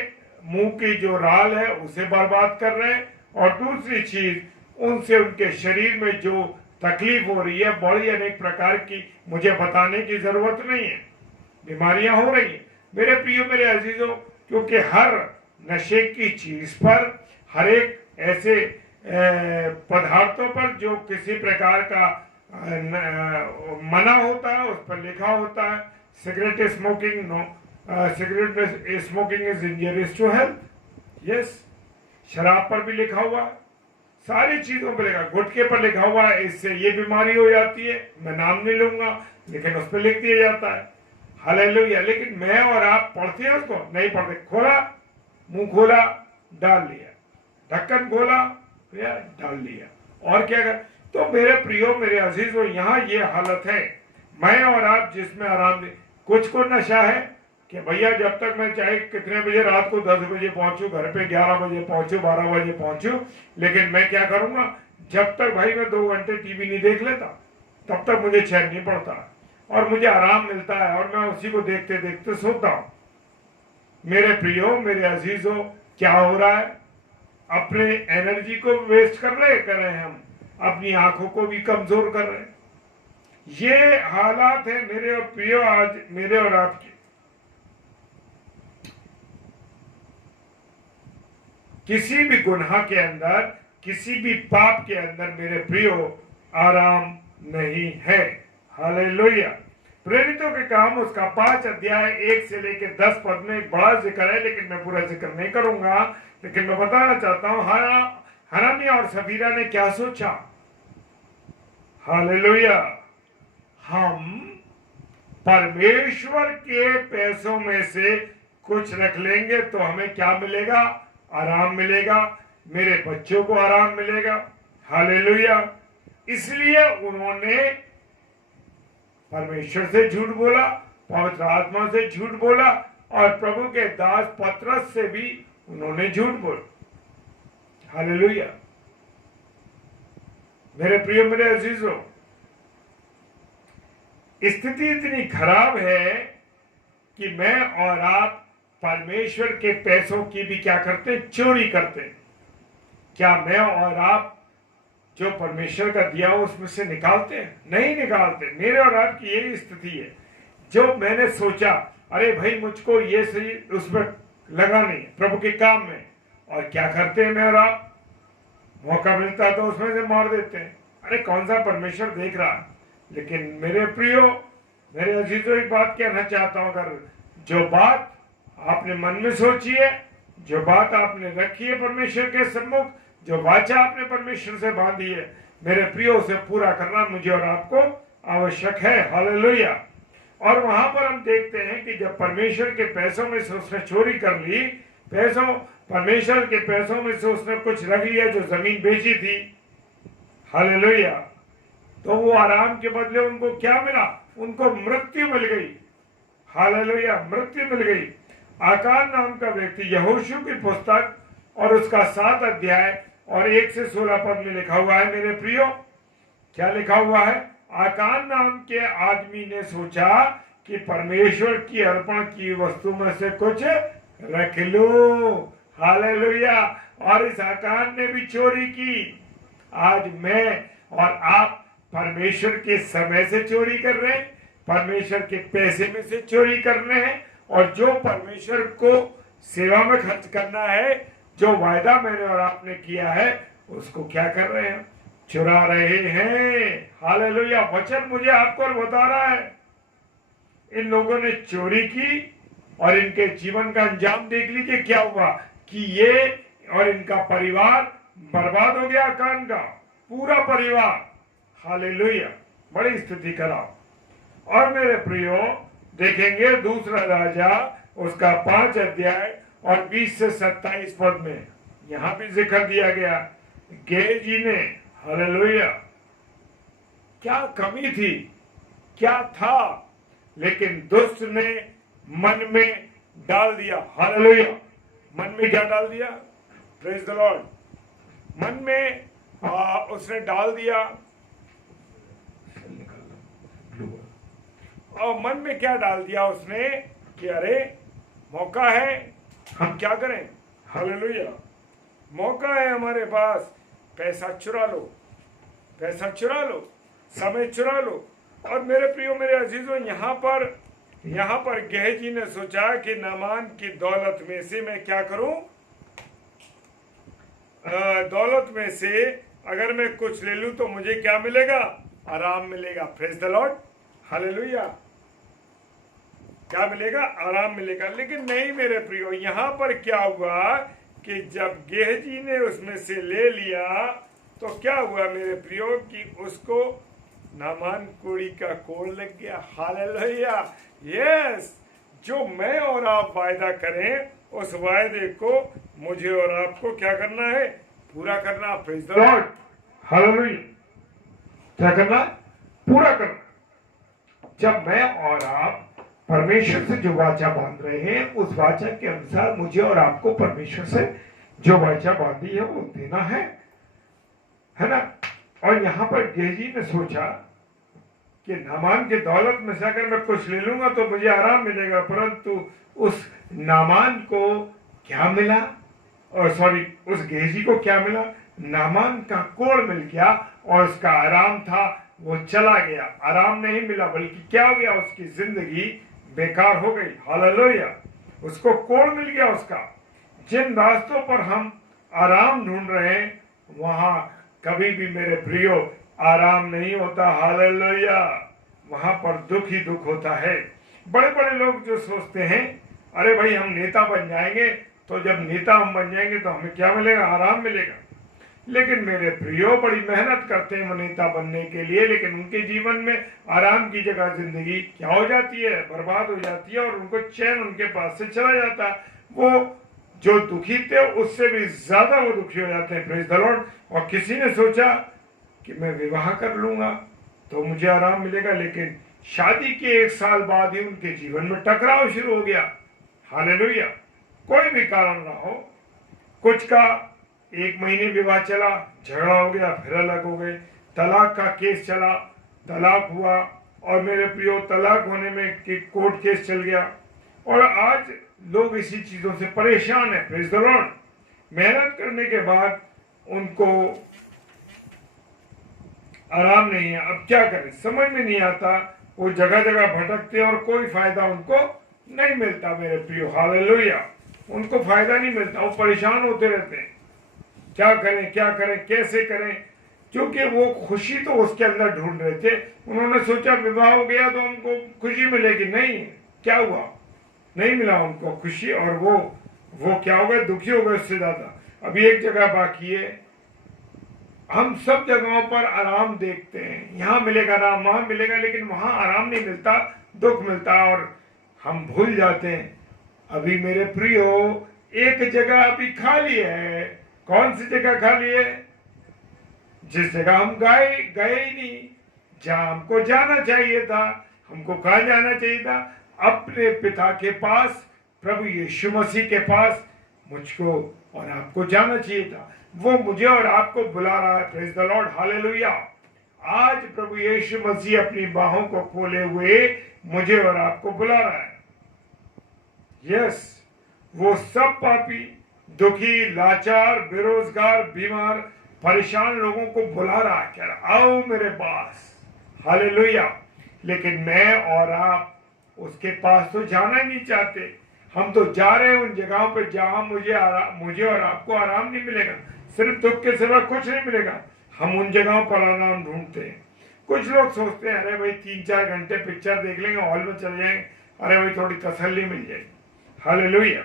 मुंह की जो राल है उसे बर्बाद कर रहे हैं, और दूसरी चीज उनसे उनके शरीर में जो तकलीफ हो रही है, बड़ी अनेक प्रकार की, मुझे बताने की जरूरत नहीं है, बीमारियां हो रही हैं मेरे प्रियो, मेरे अजीजों। क्योंकि हर नशे की चीज पर, हर एक ऐसे पदार्थों पर जो किसी प्रकार का मना होता है उस पर लिखा होता है cigarette smoking, no cigarette smoking is injurious to health. Yes, शराब पर भी लिखा हुआ, सारी चीजों पर लिखा, गुटखे पर लिखा हुआ है इससे ये बीमारी हो जाती है, मैं नाम नहीं लूंगा, लेकिन उस पर लिख दिया जाता है। हालेलुया। लेकिन मैं और आप पढ़ते हैं उसको? नहीं पढ़ते। खोला, मुंह खोला, डाल लिया, ढक्कन खोला, भैया डाल लिया, और क्या कर। तो मेरे प्रियो मेरे अजीजों, यहाँ ये हालत है, मैं और आप जिसमें आराम, कुछ को नशा है कि भैया जब तक मैं चाहे कितने बजे रात को 10 बजे पहुंचू, घर पे 11 बजे पहुंचू, 12 बजे पहुंचू, लेकिन मैं क्या करूंगा, जब तक भाई मैं 2 घंटे टीवी नहीं देख लेता तब तक मुझे चैन नहीं पड़ता और मुझे आराम मिलता है और मैं उसी को देखते देखते सोता हूं। मेरे प्रियो मेरे अजीजों, क्या हो रहा है, अपने एनर्जी को वेस्ट कर रहे हैं हम, अपनी आंखों को भी कमजोर कर रहे हैं। ये हालात है मेरे और प्रियो आज मेरे और आपके। किसी भी गुनाह के अंदर, किसी भी पाप के अंदर मेरे प्रियो आराम नहीं है। हालेलुया। प्रेरितों के काम उसका 5 अध्याय 1 से लेकर 10 पद में एक बड़ा जिक्र है, लेकिन मैं पूरा जिक्र नहीं करूंगा। लेकिन मैं बताना चाहता हूं हनन्याह और सफीरा ने क्या सोचा। हालेलुया। हम परमेश्वर के पैसों में से कुछ रख लेंगे तो हमें क्या मिलेगा, आराम मिलेगा, मेरे बच्चों को आराम मिलेगा। हालेलुया। इसलिए उन्होंने परमेश्वर से झूठ बोला, पवित्र आत्मा से झूठ बोला और प्रभु के दास पतरस से भी उन्होंने झूठ बोला। हालेलुया। मेरे प्रिय मेरे अजीजों, स्थिति इतनी खराब है कि मैं और आप परमेश्वर के पैसों की भी क्या करते, चोरी करते। क्या मैं और आप जो परमेश्वर का दिया हो उसमें से निकालते हैं? नहीं निकालते। मेरे और आपकी यही स्थिति है। जो मैंने सोचा, अरे भाई मुझको ये सही उसमें लगा नहीं प्रभु के काम में, और क्या करते हैं मैं और आप, मौका मिलता है तो उसमें से मार देते हैं। अरे कौन सा परमेश्वर देख रहा है। लेकिन मेरे प्रियो मेरे अजीजों, एक बात कहना चाहता हूं, अगर जो बात आपने मन में सोची है, जो बात आपने रखी है परमेश्वर के सम्मुख, जो वाचा आपने परमेश्वर से बांधी है, मेरे प्रियो से पूरा करना मुझे और आपको आवश्यक है। हालेलुया। और वहां पर हम देखते हैं कि जब परमेश्वर के पैसों में से उसने चोरी कर ली, परमेश्वर के पैसों में से उसने कुछ रख लिया, जो जमीन बेची थी। हालेलुया। तो वो आराम के बदले उनको क्या मिला, उनको मृत्यु मिल गई। हालेलुया। मृत्यु मिल गई। आकान नाम का व्यक्ति, यहोशू की पुस्तक और उसका 7 अध्याय और 1 से 16 पद में लिखा हुआ है। मेरे प्रियो क्या लिखा हुआ है, आकान नाम के आदमी ने सोचा कि परमेश्वर की अर्पण की वस्तु में से कुछ रख लो। हालेलुया। और इस आकान ने भी चोरी की। आज मैं और आप परमेश्वर के समय से चोरी कर रहे हैं, परमेश्वर के पैसे में से चोरी कर रहे हैं, और जो परमेश्वर को सेवा में खर्च करना है, जो वायदा मैंने और आपने किया है, उसको क्या कर रहे हैं, चुरा रहे हैं। हालेलुया। वचन मुझे आपको बता रहा है, इन लोगों ने चोरी की और इनके जीवन का अंजाम देख लीजिए क्या हुआ, कि ये और इनका परिवार बर्बाद हो गया, आकान का पूरा परिवार। हालेलुया। बड़ी स्थिति खराब। और मेरे प्रियो देखेंगे दूसरा राजा उसका 5 अध्याय और 20 से 27 पद में यहां भी जिक्र दिया गया, गेहजी ने, हालेलुया, क्या कमी थी, क्या था, लेकिन दुष्ट ने मन में डाल दिया। हालेलुया। मन में क्या डाल दिया, प्रेज द लॉर्ड, मन में उसने डाल दिया, और मन में क्या डाल दिया उसने कि अरे मौका है, हम क्या करें। हालेलुया। मौका है हमारे पास, पैसा चुरा लो, पैसा चुरा लो, समय चुरा लो। और मेरे प्रियो मेरे अजीजों, यहाँ पर गेहजी ने सोचा कि नामान की दौलत में से मैं क्या करूं, दौलत में से अगर मैं कुछ ले लूं तो मुझे क्या मिलेगा, आराम मिलेगा। Praise the lord. हालेलुया। क्या मिलेगा, आराम मिलेगा। लेकिन नहीं मेरे प्रियो, यहाँ पर क्या हुआ कि जब गेहजी ने उसमें से ले लिया तो क्या हुआ मेरे प्रियो, कि उसको नामान कोड़ी का कोड़ लग गया। हालेलुया। यस, जो मैं और आप वायदा करें उस वायदे को मुझे और आपको क्या करना है, पूरा करना। Praise the lord, hallelujah. क्या करना? पूरा करना। जब मैं और आप परमेश्वर से जो वाचा बांध रहे हैं, उस वाचा के अनुसार मुझे और आपको परमेश्वर से जो वाचा बांधी है वो देना है ना। और यहां पर गेहजी ने सोचा कि नामान की दौलत में से अगर मैं कुछ ले लूंगा तो मुझे आराम मिलेगा, परंतु उस नामान को क्या मिला? और सॉरी, उस गेहजी को क्या मिला? नामान का कोड़ मिल गया और उसका आराम था वो चला गया। आराम नहीं मिला, बल्कि क्या हो गया? उसकी जिंदगी बेकार हो गई। हालेलुया। उसको कोड़ मिल गया उसका। जिन रास्तों पर हम आराम ढूंढ रहे हैं, वहां कभी भी मेरे प्रियो आराम नहीं होता। हालेलुया। वहां पर दुख ही दुख होता है। बड़े बड़े लोग जो सोचते हैं, अरे भाई हम नेता बन जाएंगे, तो जब नेता हम बन जाएंगे तो हमें क्या मिलेगा? आराम मिलेगा। लेकिन मेरे प्रियो बड़ी मेहनत करते हैं वो नेता बनने के लिए, लेकिन उनके जीवन में आराम की जगह जिंदगी क्या हो जाती है? बर्बाद हो जाती है, और उनको चैन उनके पास से चला जाता है। वो जो दुखी थे उससे भी ज्यादा वो दुखी हो जाते हैं। Praise the Lord. और किसी ने सोचा कि मैं विवाह कर लूंगा तो मुझे आराम मिलेगा, लेकिन शादी के 1 साल बाद ही उनके जीवन में टकराव शुरू हो गया। हालेलुया। कोई भी कारण ना हो, कुछ का 1 महीने विवाह चला, झगड़ा हो गया, फिर अलग हो गए, तलाक का केस चला, तलाक हुआ, और मेरे प्रियो तलाक होने में कोर्ट केस चल गया, और आज लोग इसी चीजों से परेशान है। Praise the Lord. मेहनत करने के बाद उनको आराम नहीं है। अब क्या करें, समझ में नहीं आता। वो जगह जगह भटकते हैं और कोई फायदा उनको नहीं मिलता। मेरे प्रियो, हालेलुया। उनको फायदा नहीं मिलता, वो परेशान होते रहते हैं। क्या करें, क्या करें, कैसे करें? क्योंकि वो खुशी तो उसके अंदर ढूंढ रहे थे। उन्होंने सोचा विवाह हो गया तो उनको खुशी मिलेगी। नहीं, क्या हुआ? नहीं मिला उनको खुशी, और वो क्या हो गए? दुखी हो गए उससे ज्यादा। अभी एक जगह बाकी है। हम सब जगहों पर आराम देखते हैं, यहाँ मिलेगा आराम, वहां मिलेगा, लेकिन वहां आराम नहीं मिलता, दुख मिलता, और हम भूल जाते हैं। अभी मेरे प्रियो एक जगह अभी खाली है। कौन सी जगह खाली है? जिस जगह हम गए ही नहीं, जहां हमको जाना चाहिए था। हमको कहा जाना चाहिए था? अपने पिता के पास, प्रभु यीशु मसीह के पास मुझको और आपको जाना चाहिए था। वो मुझे और आपको बुला रहा है। Praise the lord, hallelujah. आज प्रभु यीशु मसीह अपनी बाहों को खोले हुए मुझे और आपको बुला रहा है। यस, वो सब पापी, दुखी, लाचार, बेरोजगार, बीमार, परेशान लोगों को बुला रहा है, कह रहा आओ मेरे पास। हालेलुया। लेकिन मैं और आप उसके पास तो जाना ही नहीं चाहते। हम तो जा रहे हैं उन जगहों पर जहां मुझे और आपको आराम नहीं मिलेगा, सिर्फ दुख के सिवा कुछ नहीं मिलेगा। हम उन जगहों पर आराम ढूंढते हैं। कुछ लोग सोचते हैं अरे भाई 3-4 घंटे पिक्चर देख लेंगे, हॉल में चले जाएंगे, अरे भाई थोड़ी तसल्ली मिल जाएगी। हालेलुया।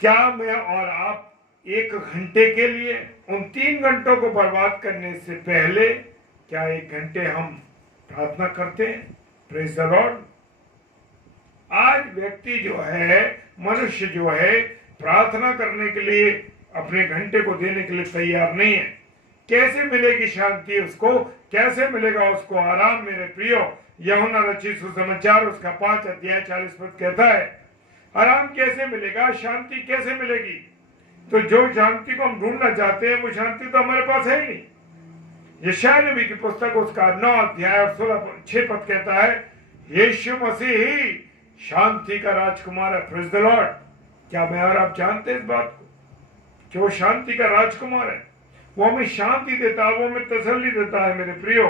क्या मैं और आप 1 घंटे के लिए उन 3 घंटों को बर्बाद करने से पहले क्या 1 घंटे हम प्रार्थना करते हैं? Praise the Lord. आज व्यक्ति जो है, मनुष्य जो है, प्रार्थना करने के लिए अपने घंटे को देने के लिए तैयार नहीं है। कैसे मिलेगी शांति उसको? कैसे मिलेगा उसको आराम? मेरे प्रियो, यूहन्ना रचित सुसमाचार उसका 5 अध्याय 40 पद कहता है, आराम कैसे मिलेगा? शांति कैसे मिलेगी? तो जो शांति को हम ढूंढना चाहते हैं, वो शांति तो हमारे पास है ही नहीं। यशायाह नबी की पुस्तक उसका 9 अध्याय और 6 पद कहता है, यीशु मसीह ही शांति का राजकुमार है। Praise the Lord. क्या मैं और आप जानते हैं इस बात को कि वो शांति का राजकुमार है? वो हमें शांति देता है, वो हमें तसल्ली देता है। मेरे प्रियो,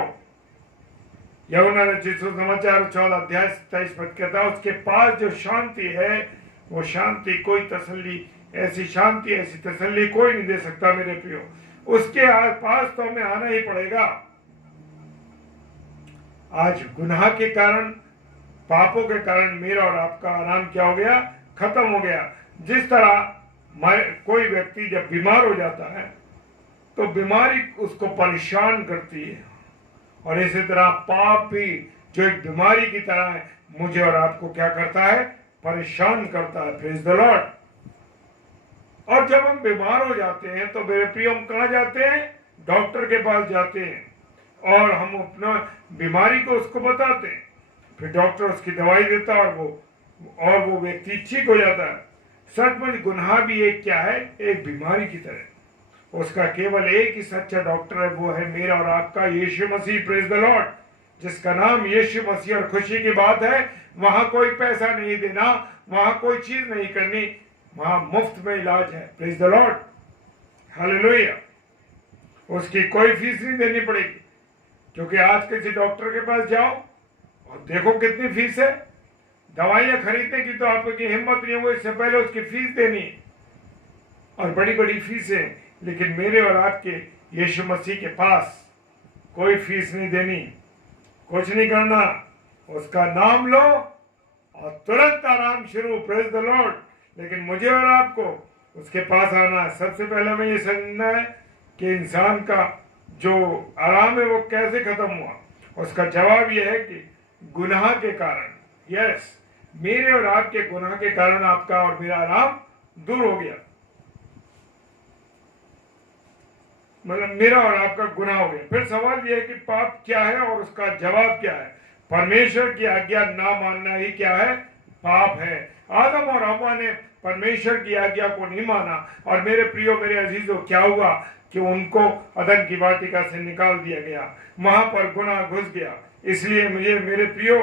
यूहन्ना रचित सुसमाचार 14 अध्याय 27 पद कहता है, उसके पास जो शांति है, वो शांति कोई तसल्ली, ऐसी शांति, ऐसी तसल्ली कोई नहीं दे सकता। मेरे प्रियो, उसके पास तो हमें आना ही पड़ेगा। आज गुनाह के कारण, पापों के कारण मेरा और आपका आराम क्या हो गया? खत्म हो गया। जिस तरह कोई व्यक्ति जब बीमार हो जाता है तो बीमारी उसको परेशान करती है, और इसी तरह पाप भी जो एक बीमारी की तरह है, मुझे और आपको क्या करता है? परेशान करता है। Praise the Lord. और जब हम बीमार हो जाते हैं तो मेरे प्रिय हम कहाँ जाते हैं? डॉक्टर के पास जाते हैं और हम अपना बीमारी को उसको बताते हैं, फिर डॉक्टर उसकी दवाई देता है और वो व्यक्ति ठीक हो जाता है। सचमुच गुनाह भी एक क्या है? एक बीमारी की तरह। उसका केवल एक ही सच्चा डॉक्टर है, वो है मेरा और आपका यीशु मसीह। Praise the lord. जिसका नाम यीशु मसीह। और खुशी की बात है, वहां कोई पैसा नहीं देना, वहां कोई चीज नहीं करनी, वहां मुफ्त में इलाज है। Praise the lord, hallelujah. उसकी कोई फीस नहीं देनी पड़ेगी, क्योंकि आज किसी डॉक्टर के पास जाओ और देखो कितनी फीस है। दवाइयां खरीदने की तो आपकी हिम्मत नहीं हो, इससे पहले उसकी फीस देनी है, और बड़ी बड़ी फीसें। लेकिन मेरे और आपके यीशु मसीह के पास कोई फीस नहीं देनी, कुछ नहीं करना, उसका नाम लो और तुरंत आराम शुरू। Praise the Lord. लेकिन मुझे और आपको उसके पास आना है। सबसे पहले हमें ये समझना है कि इंसान का जो आराम है वो कैसे खत्म हुआ। उसका जवाब यह है कि गुनाह के कारण। यस, मेरे और आपके गुनाह के कारण आपका और मेरा आराम दूर हो गया। मतलब मेरा और आपका गुनाह हो गया। फिर सवाल यह है कि पाप क्या है और उसका जवाब क्या है। परमेश्वर की आज्ञा ना मानना ही क्या है? पाप है। आदम और हव्वा ने परमेश्वर की आज्ञा को नहीं माना, और मेरे प्रियो, मेरे अजीजों, क्या हुआ कि उनको अदन की वाटिका से निकाल दिया गया। वहां पर गुनाह घुस गया। इसलिए मुझे, मेरे प्रियो,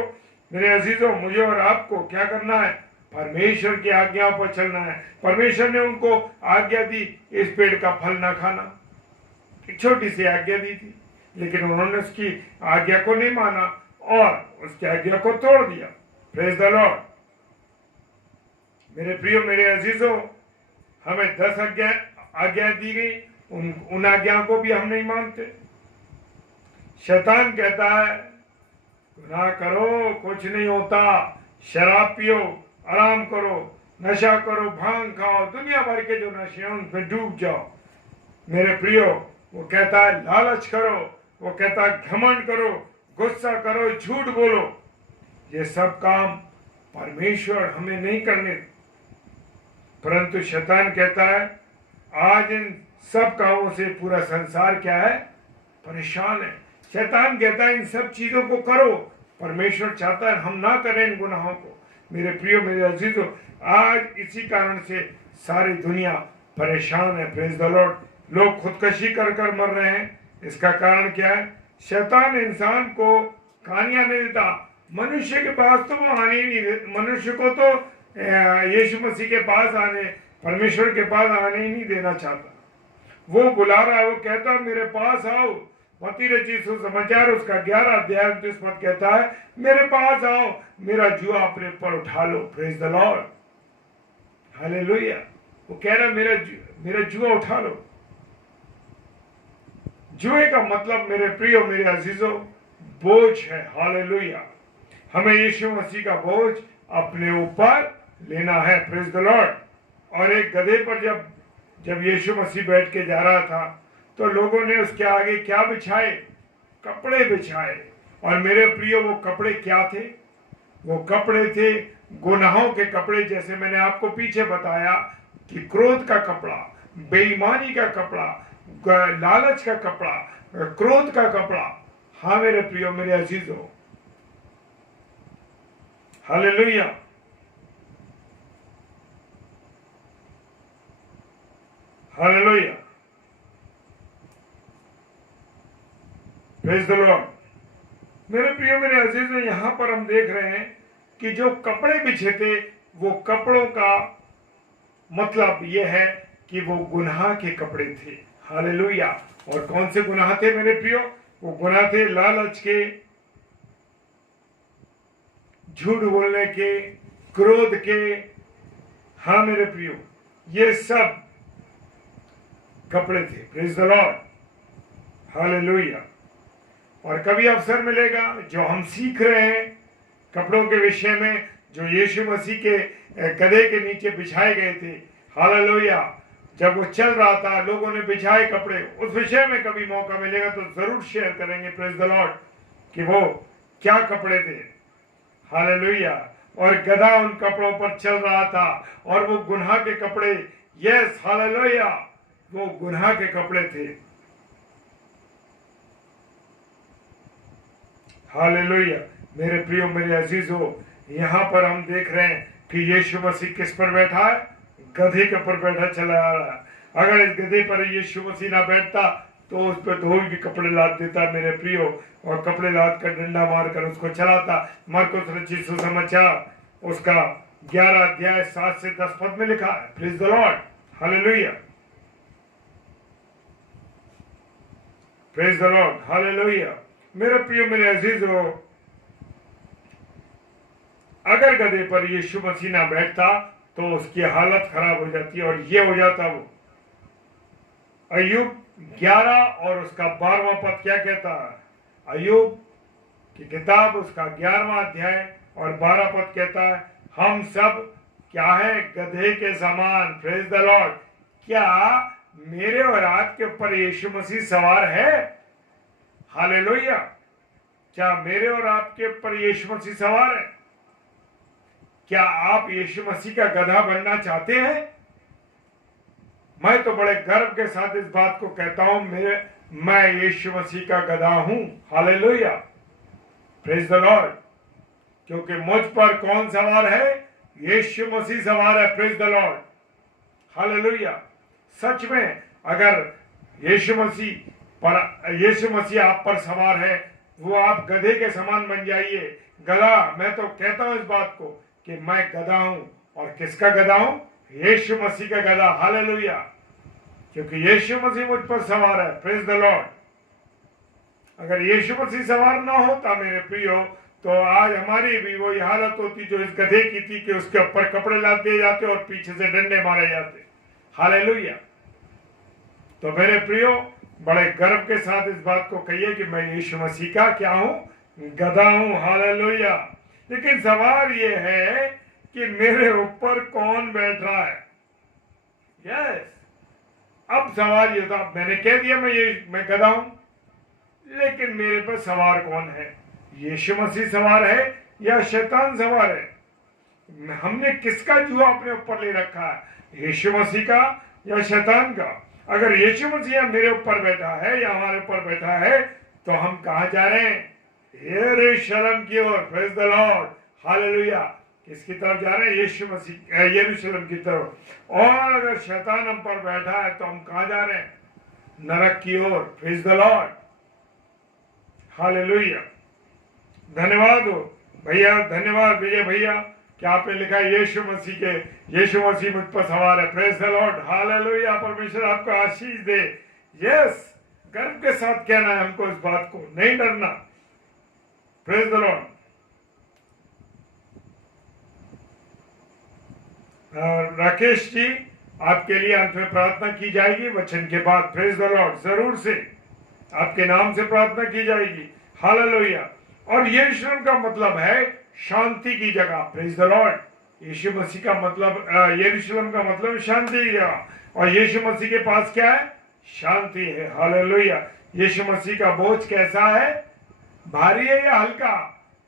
मेरे अजीजों, मुझे और आपको क्या करना है? परमेश्वर की आज्ञाओं पर चलना है। परमेश्वर ने उनको आज्ञा दी, इस पेड़ का फल ना खाना। एक छोटी सी आज्ञा दी थी, लेकिन उन्होंने उसकी आज्ञा को नहीं माना और उसकी आज्ञा को तोड़ दिया। Praise the lord. मेरे प्रियो, मेरे अजीजों, हमें 10 आज्ञा दी गई, उन आज्ञा को भी हम नहीं मानते। शैतान कहता है गुनाह करो, कुछ नहीं होता, शराब पियो, आराम करो, नशा करो, भांग खाओ, दुनिया भर के जो नशे हैं उनमें डूब जाओ। मेरे प्रियो, वो कहता है लालच करो, वो कहता है घमंड करो, गुस्सा करो, झूठ बोलो। ये सब काम परमेश्वर हमें नहीं करने, परंतु शैतान कहता है आज इन सब कामों से पूरा संसार क्या है? परेशान है। शैतान कहता है इन सब चीजों को करो, परमेश्वर चाहता है हम ना करें इन गुनाहों को। मेरे प्रियो, मेरे अजीजों, आज इसी कारण से सारी दुनिया परेशान है। Praise the Lord. लोग खुदकशी कर कर मर रहे हैं। इसका कारण क्या है? शैतान इंसान को कहानियां नहीं देता। मनुष्य के पास तो वो आने ही नहीं देता। मनुष्य को तो यीशु मसीह के पास आने, परमेश्वर के पास आने ही नहीं देना चाहता। वो बुला रहा है, वो कहता है मेरे पास आओ। मत्ती रचित सुसमाचार उसका 11 अध्याय 29 पद कहता है मेरे पास आओ, मेरा जुआ अपने पर उठा लो। Praise the lord, hallelujah. वो कह रहा है मेरा जुआ उठा लो। जुए का मतलब मेरे प्रियो, मेरे अजीजों, बोझ है। हालेलुया। हमें यीशु मसीह का बोझ अपने ऊपर लेना है। Praise the Lord. और एक गधे पर जब यीशु मसीह बैठ के जा रहा था तो लोगों ने उसके आगे क्या बिछाए? कपड़े बिछाए। और मेरे प्रियो, वो कपड़े क्या थे? वो कपड़े थे गुनाहों के कपड़े। जैसे मैंने आपको पीछे बताया कि क्रोध का कपड़ा, बेईमानी का कपड़ा, लालच का कपड़ा, क्रोध का कपड़ा। हाँ मेरे प्रियो, मेरे अजीजों, hallelujah. Hallelujah, praise the lord. मेरे प्रियो, मेरे अजीजों, यहां पर हम देख रहे हैं कि जो कपड़े बिछे थे, वो कपड़ों का मतलब यह है कि वो गुनाह के कपड़े थे। हालेलुया। और कौन से गुनाह थे मेरे प्रियो? वो गुनाह थे लालच के, झूठ बोलने के, क्रोध के। हाँ मेरे प्रियो, ये सब कपड़े थे। Praise the lord, hallelujah. और कभी अवसर मिलेगा जो हम सीख रहे हैं कपड़ों के विषय में, जो यीशु मसीह के गधे के नीचे बिछाए गए थे। हालेलुया। जब वो चल रहा था, लोगों ने बिछाए कपड़े, उस विषय में कभी मौका मिलेगा तो जरूर शेयर करेंगे। प्रेज द लॉर्ड, कि वो क्या कपड़े थे। हालेलुया। और गधा उन कपड़ों पर चल रहा था, और वो गुनाह के कपड़े यस हालेलुया, वो गुनाह के कपड़े थे। हालेलुया। मेरे प्रियो, मेरे अजीजों, यहाँ पर हम देख रहे हैं कि यीशु मसीह किस पर बैठा है? गधे के ऊपर बैठा चला आ रहा है। अगर इस गधे पर यीशु मसीह ना बैठता तो उस पर धोबी के कपड़े लाद देता मेरे प्रियो, और कपड़े लाद कर डंडा मारकर उसको चलाता। मरकुस रचित सुसमाचार उसका 11 अध्याय 7 से 10 पद में लिखा है। Praise the lord, hallelujah, praise the lord, hallelujah. मेरे प्रियो, मेरे अजीजों, अगर गधे पर यीशु मसीह ना बैठता तो उसकी हालत खराब हो जाती, और ये हो जाता वो। अय्यूब 11 और उसका 12वां पद क्या कहता है? अय्यूब की किताब उसका 11वां अध्याय और 12 पद कहता है, हम सब क्या है? गधे के समान। Praise the Lord. क्या मेरे और आपके ऊपर यीशु मसीह सवार है? हालेलुया। क्या मेरे और आपके ऊपर यीशु मसीह सवार है? क्या आप यीशु मसीह का गधा बनना चाहते हैं? मैं तो बड़े गर्व के साथ इस बात को कहता हूं, मैं यीशु मसीह का गधा हूं। Hallelujah, praise the Lord. क्योंकि मुझ पर कौन सवार है? यीशु मसीह सवार है। Praise the lord, hallelujah. सच में अगर यीशु मसीह आप पर सवार है, वो आप गधे के समान बन जाइए। गधा, मैं तो कहता हूं इस बात को कि मैं गधा हूं, और किसका गधा हूं? यीशु मसीह का गधा। हालेलुया, क्योंकि यीशु मसीह मुझ पर सवार है। Praise the Lord. अगर यीशु मसीह सवार ना होता मेरे प्रियो, तो आज हमारी भी वही हालत होती जो इस गधे की थी, कि उसके ऊपर कपड़े लाद दिए जाते और पीछे से डंडे मारे जाते। हालेलुया। तो मेरे प्रियो, बड़े गर्व के साथ इस बात को कहिए कि मैं यीशु मसीह का क्या हूं? गधा हूं। हालेलुया। लेकिन सवाल ये है कि मेरे ऊपर कौन बैठ रहा है? यस, अब सवाल ये था, मैंने कह दिया मैं गधा हूं, लेकिन मेरे पर सवार कौन है? यीशु मसीह सवार है या शैतान सवार है? हमने किसका जुआ अपने ऊपर ले रखा है? यीशु मसीह का या शैतान का? अगर यीशु मसीह मेरे ऊपर बैठा है या हमारे ऊपर बैठा है, तो हम कहां जा रहे हैं? यरूशलेम की ओर। Praise the lord, hallelujah. किसकी तरफ जा रहे हैं? यीशु मसीह, यरूशलेम की तरफ। और अगर शैतान हम पर बैठा है तो हम कहां जा रहे हैं? नरक की ओर। Praise the lord, hallelujah. धन्यवाद हो भैया, धन्यवाद विजय भैया कि आपने लिखा यीशु मसीह मुझ पर सवार है। Praise the lord, hallelujah. परमेश्वर आपको आशीष दे। यस, गर्व के साथ कहना है हमको इस बात को, नहीं डरना। Praise the lord. Rakesh ji, आपके लिए अंत में प्रार्थना की जाएगी वचन के बाद। प्रेज द लॉर्ड, जरूर से आपके नाम से प्रार्थना की जाएगी। हालेलुया। और यरूशलेम का मतलब है शांति की जगह। Praise the lord. यीशु मसीह का मतलब, यरूशलेम का मतलब शांति की जगह, और यीशु मसीह के पास क्या है? शांति है। हालेलुया। यीशु मसीह का बोझ कैसा है? भारी है या हल्का?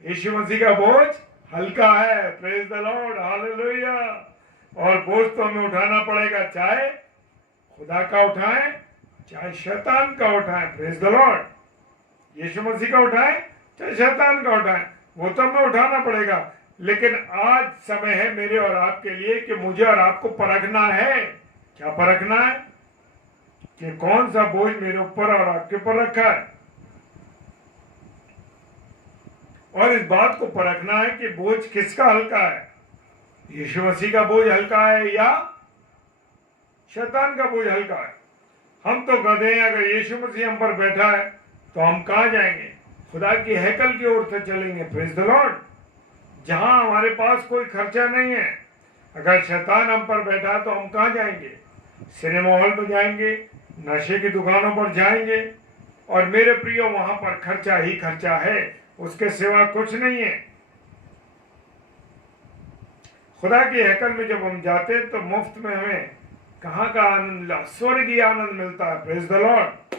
यीशु मसीह का बोझ हल्का है। Praise the lord, hallelujah. और बोझ तो हमें उठाना पड़ेगा, चाहे खुदा का उठाएं चाहे शैतान का उठाएं। Praise the lord. यीशु मसीह का उठाएं चाहे शैतान का उठाएं, वो तो हमें उठाना पड़ेगा। लेकिन आज समय है मेरे और आपके लिए कि मुझे और आपको परखना है। क्या परखना है? कि कौन सा बोझ मेरे ऊपर और आपके ऊपर रखा है, और इस बात को परखना है कि बोझ किसका हल्का है? यीशु मसीह का बोझ हल्का है या शैतान का बोझ हल्का है? हम तो गधे हैं। अगर यीशु मसीह हम पर बैठा है तो हम कहां जाएंगे? खुदा की हैकल की ओर से चलेंगे। प्रेज द लॉर्ड, जहां हमारे पास कोई खर्चा नहीं है। अगर शैतान हम पर बैठा है तो हम कहां जाएंगे? सिनेमा हॉल में जाएंगे, नशे की दुकानों पर जाएंगे, और मेरे प्रियो वहां पर खर्चा ही खर्चा है, उसके सिवा कुछ नहीं है। खुदा की हैकल में जब हम जाते हैं तो मुफ्त में हमें कहां का आनंद, स्वर्गीय आनंद मिलता है। Praise the Lord.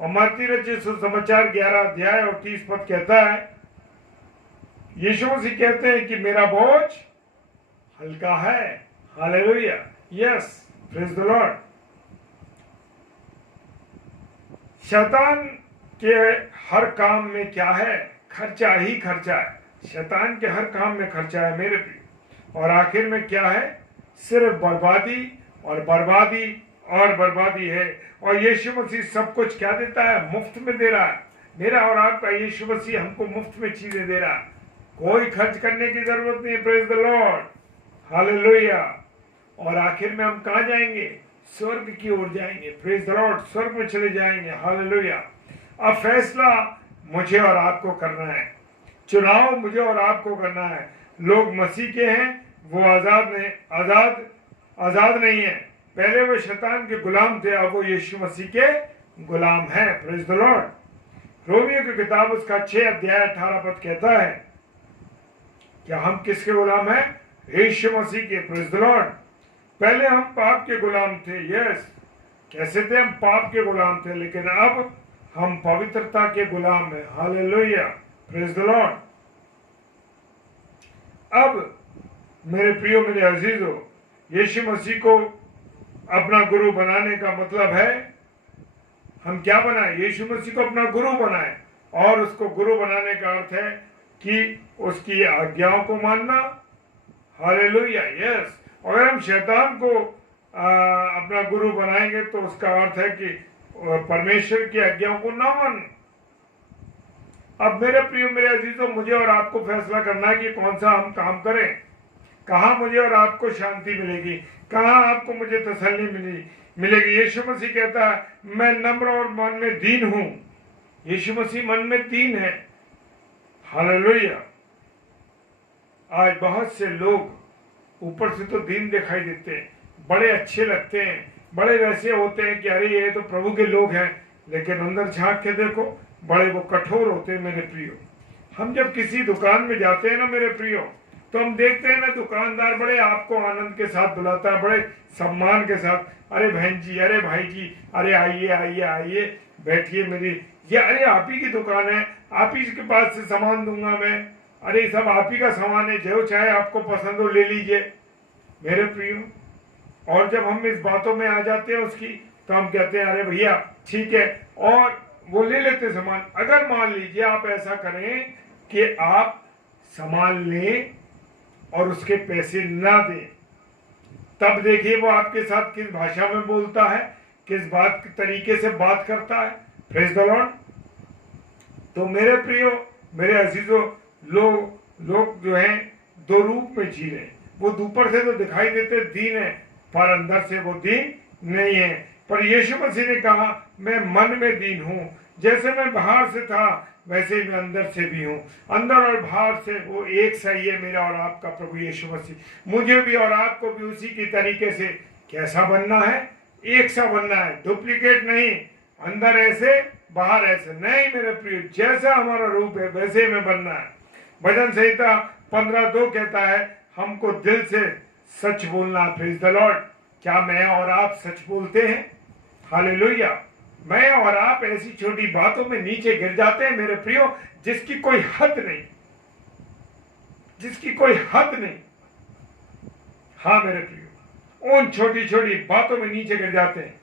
और मत्ती रचित सुसमाचार 11 अध्याय और 30 पद कहता है, यीशु मसीह कहते हैं कि मेरा बोझ हल्का है। Hallelujah. Yes, praise the Lord. शैतान के हर काम में क्या है? खर्चा ही खर्चा है। शैतान के हर काम में खर्चा है मेरे प्रिय। और आखिर में क्या है? सिर्फ बर्बादी और बर्बादी और बर्बादी है। और यीशु मसीह सब कुछ क्या देता है? मुफ्त में दे रहा है। मेरा और आपका यीशु मसीह हमको मुफ्त में चीजें दे रहा है, कोई खर्च करने की जरूरत नहीं। Praise the lord, hallelujah. और आखिर में हम कहाँ जाएंगे? स्वर्ग की ओर जाएंगे। प्रेज द लॉर्ड, स्वर्ग में चले जाएंगे। हालेलुया। अब फैसला मुझे और आपको करना है, चुनाव मुझे और आपको करना है। लोग मसीह के हैं, वो आजाद नहीं है। पहले वो शैतान के गुलाम थे, अब वो यीशु मसीह के गुलाम हैं। Praise the Lord. रोमियो की किताब उसका 6 अध्याय 18 पद कहता है क्या हम किसके गुलाम हैं? यीशु मसीह के। Praise the Lord. पहले हम पाप के गुलाम थे। यस, कैसे थे? हम पाप के गुलाम थे, लेकिन अब हम पवित्रता के गुलाम हैं। Hallelujah, praise the Lord. अब मेरे प्रियो, मेरे अजीजों, यीशु मसीह को अपना गुरु बनाने का मतलब है हम क्या बनाए? यीशु मसीह को अपना गुरु बनाए। और उसको गुरु बनाने का अर्थ है कि उसकी आज्ञाओं को मानना। Hallelujah, yes. अगर हम शैतान को अपना गुरु बनाएंगे तो उसका अर्थ है कि परमेश्वर की आज्ञाओं को ना मानना। अब मेरे प्रियो, मेरे अजीजों, मुझे और आपको फैसला करना है कि कौन सा हम काम करें। कहाँ मुझे और आपको शांति मिलेगी, कहाँ आपको मुझे तसल्ली मिलेगी। यीशु मसीह कहता है मैं नम्र और मन में दीन हूं। यीशु मसीह मन में दीन है। हालेलुया। आज बहुत से लोग ऊपर से तो दीन दिखाई देते हैं, बड़े अच्छे लगते हैं, बड़े वैसे होते हैं कि अरे ये तो प्रभु के लोग हैं, लेकिन अंदर झांक के देखो बड़े वो कठोर होते हैं। मेरे प्रियो, हम जब किसी दुकान में जाते हैं ना मेरे प्रियो, तो हम देखते हैं ना दुकानदार बड़े आपको आनंद के साथ बुलाता है, बड़े सम्मान के साथ। अरे बहन जी, अरे भाई जी, अरे आइए आइए आइए, बैठिए मेरी, ये अरे आप ही की दुकान है, आप ही के पास से सामान दूंगा मैं, अरे सब आप ही का सामान है, जो चाहे आपको पसंद हो ले लीजिए। मेरे प्रियो, और जब हम इस बातों में आ जाते हैं उसकी, तो हम कहते हैं अरे भैया ठीक है, और वो ले लेते सामान। अगर मान लीजिए आप ऐसा करें कि आप सामान लें और उसके पैसे ना दें, तब देखिए वो आपके साथ किस भाषा में बोलता है, किस बात तरीके से बात करता है। Praise the Lord. तो मेरे प्रियो, मेरे अजीजों, लोग जो हैं दो रूप में जी रहे। वो ऊपर से तो दिखाई देते दीन है, पर अंदर से वो दीन नहीं है। पर यीशु मसीह ने कहा मैं मन में दीन हूं, जैसे मैं बाहर से था वैसे ही मैं अंदर से भी हूं। अंदर और बाहर से वो एक सही है मेरा और आपका प्रभु यीशु मसीह। मुझे भी और आपको भी उसी की तरीके से कैसा बनना है? एक सा बनना है, डुप्लीकेट नहीं। अंदर ऐसे बाहर ऐसे नहीं मेरे प्रिय, जैसा हमारा रूप है वैसे में बनना है। भजन संहिता 15:2 कहता है हमको दिल से सच बोलना। Praise the Lord. क्या मैं और आप सच बोलते हैं? हालेलुया। मैं और आप ऐसी छोटी बातों में नीचे गिर जाते हैं मेरे प्रियो, जिसकी कोई हद नहीं, जिसकी कोई हद नहीं। हाँ मेरे प्रियो, उन छोटी छोटी बातों में नीचे गिर जाते हैं।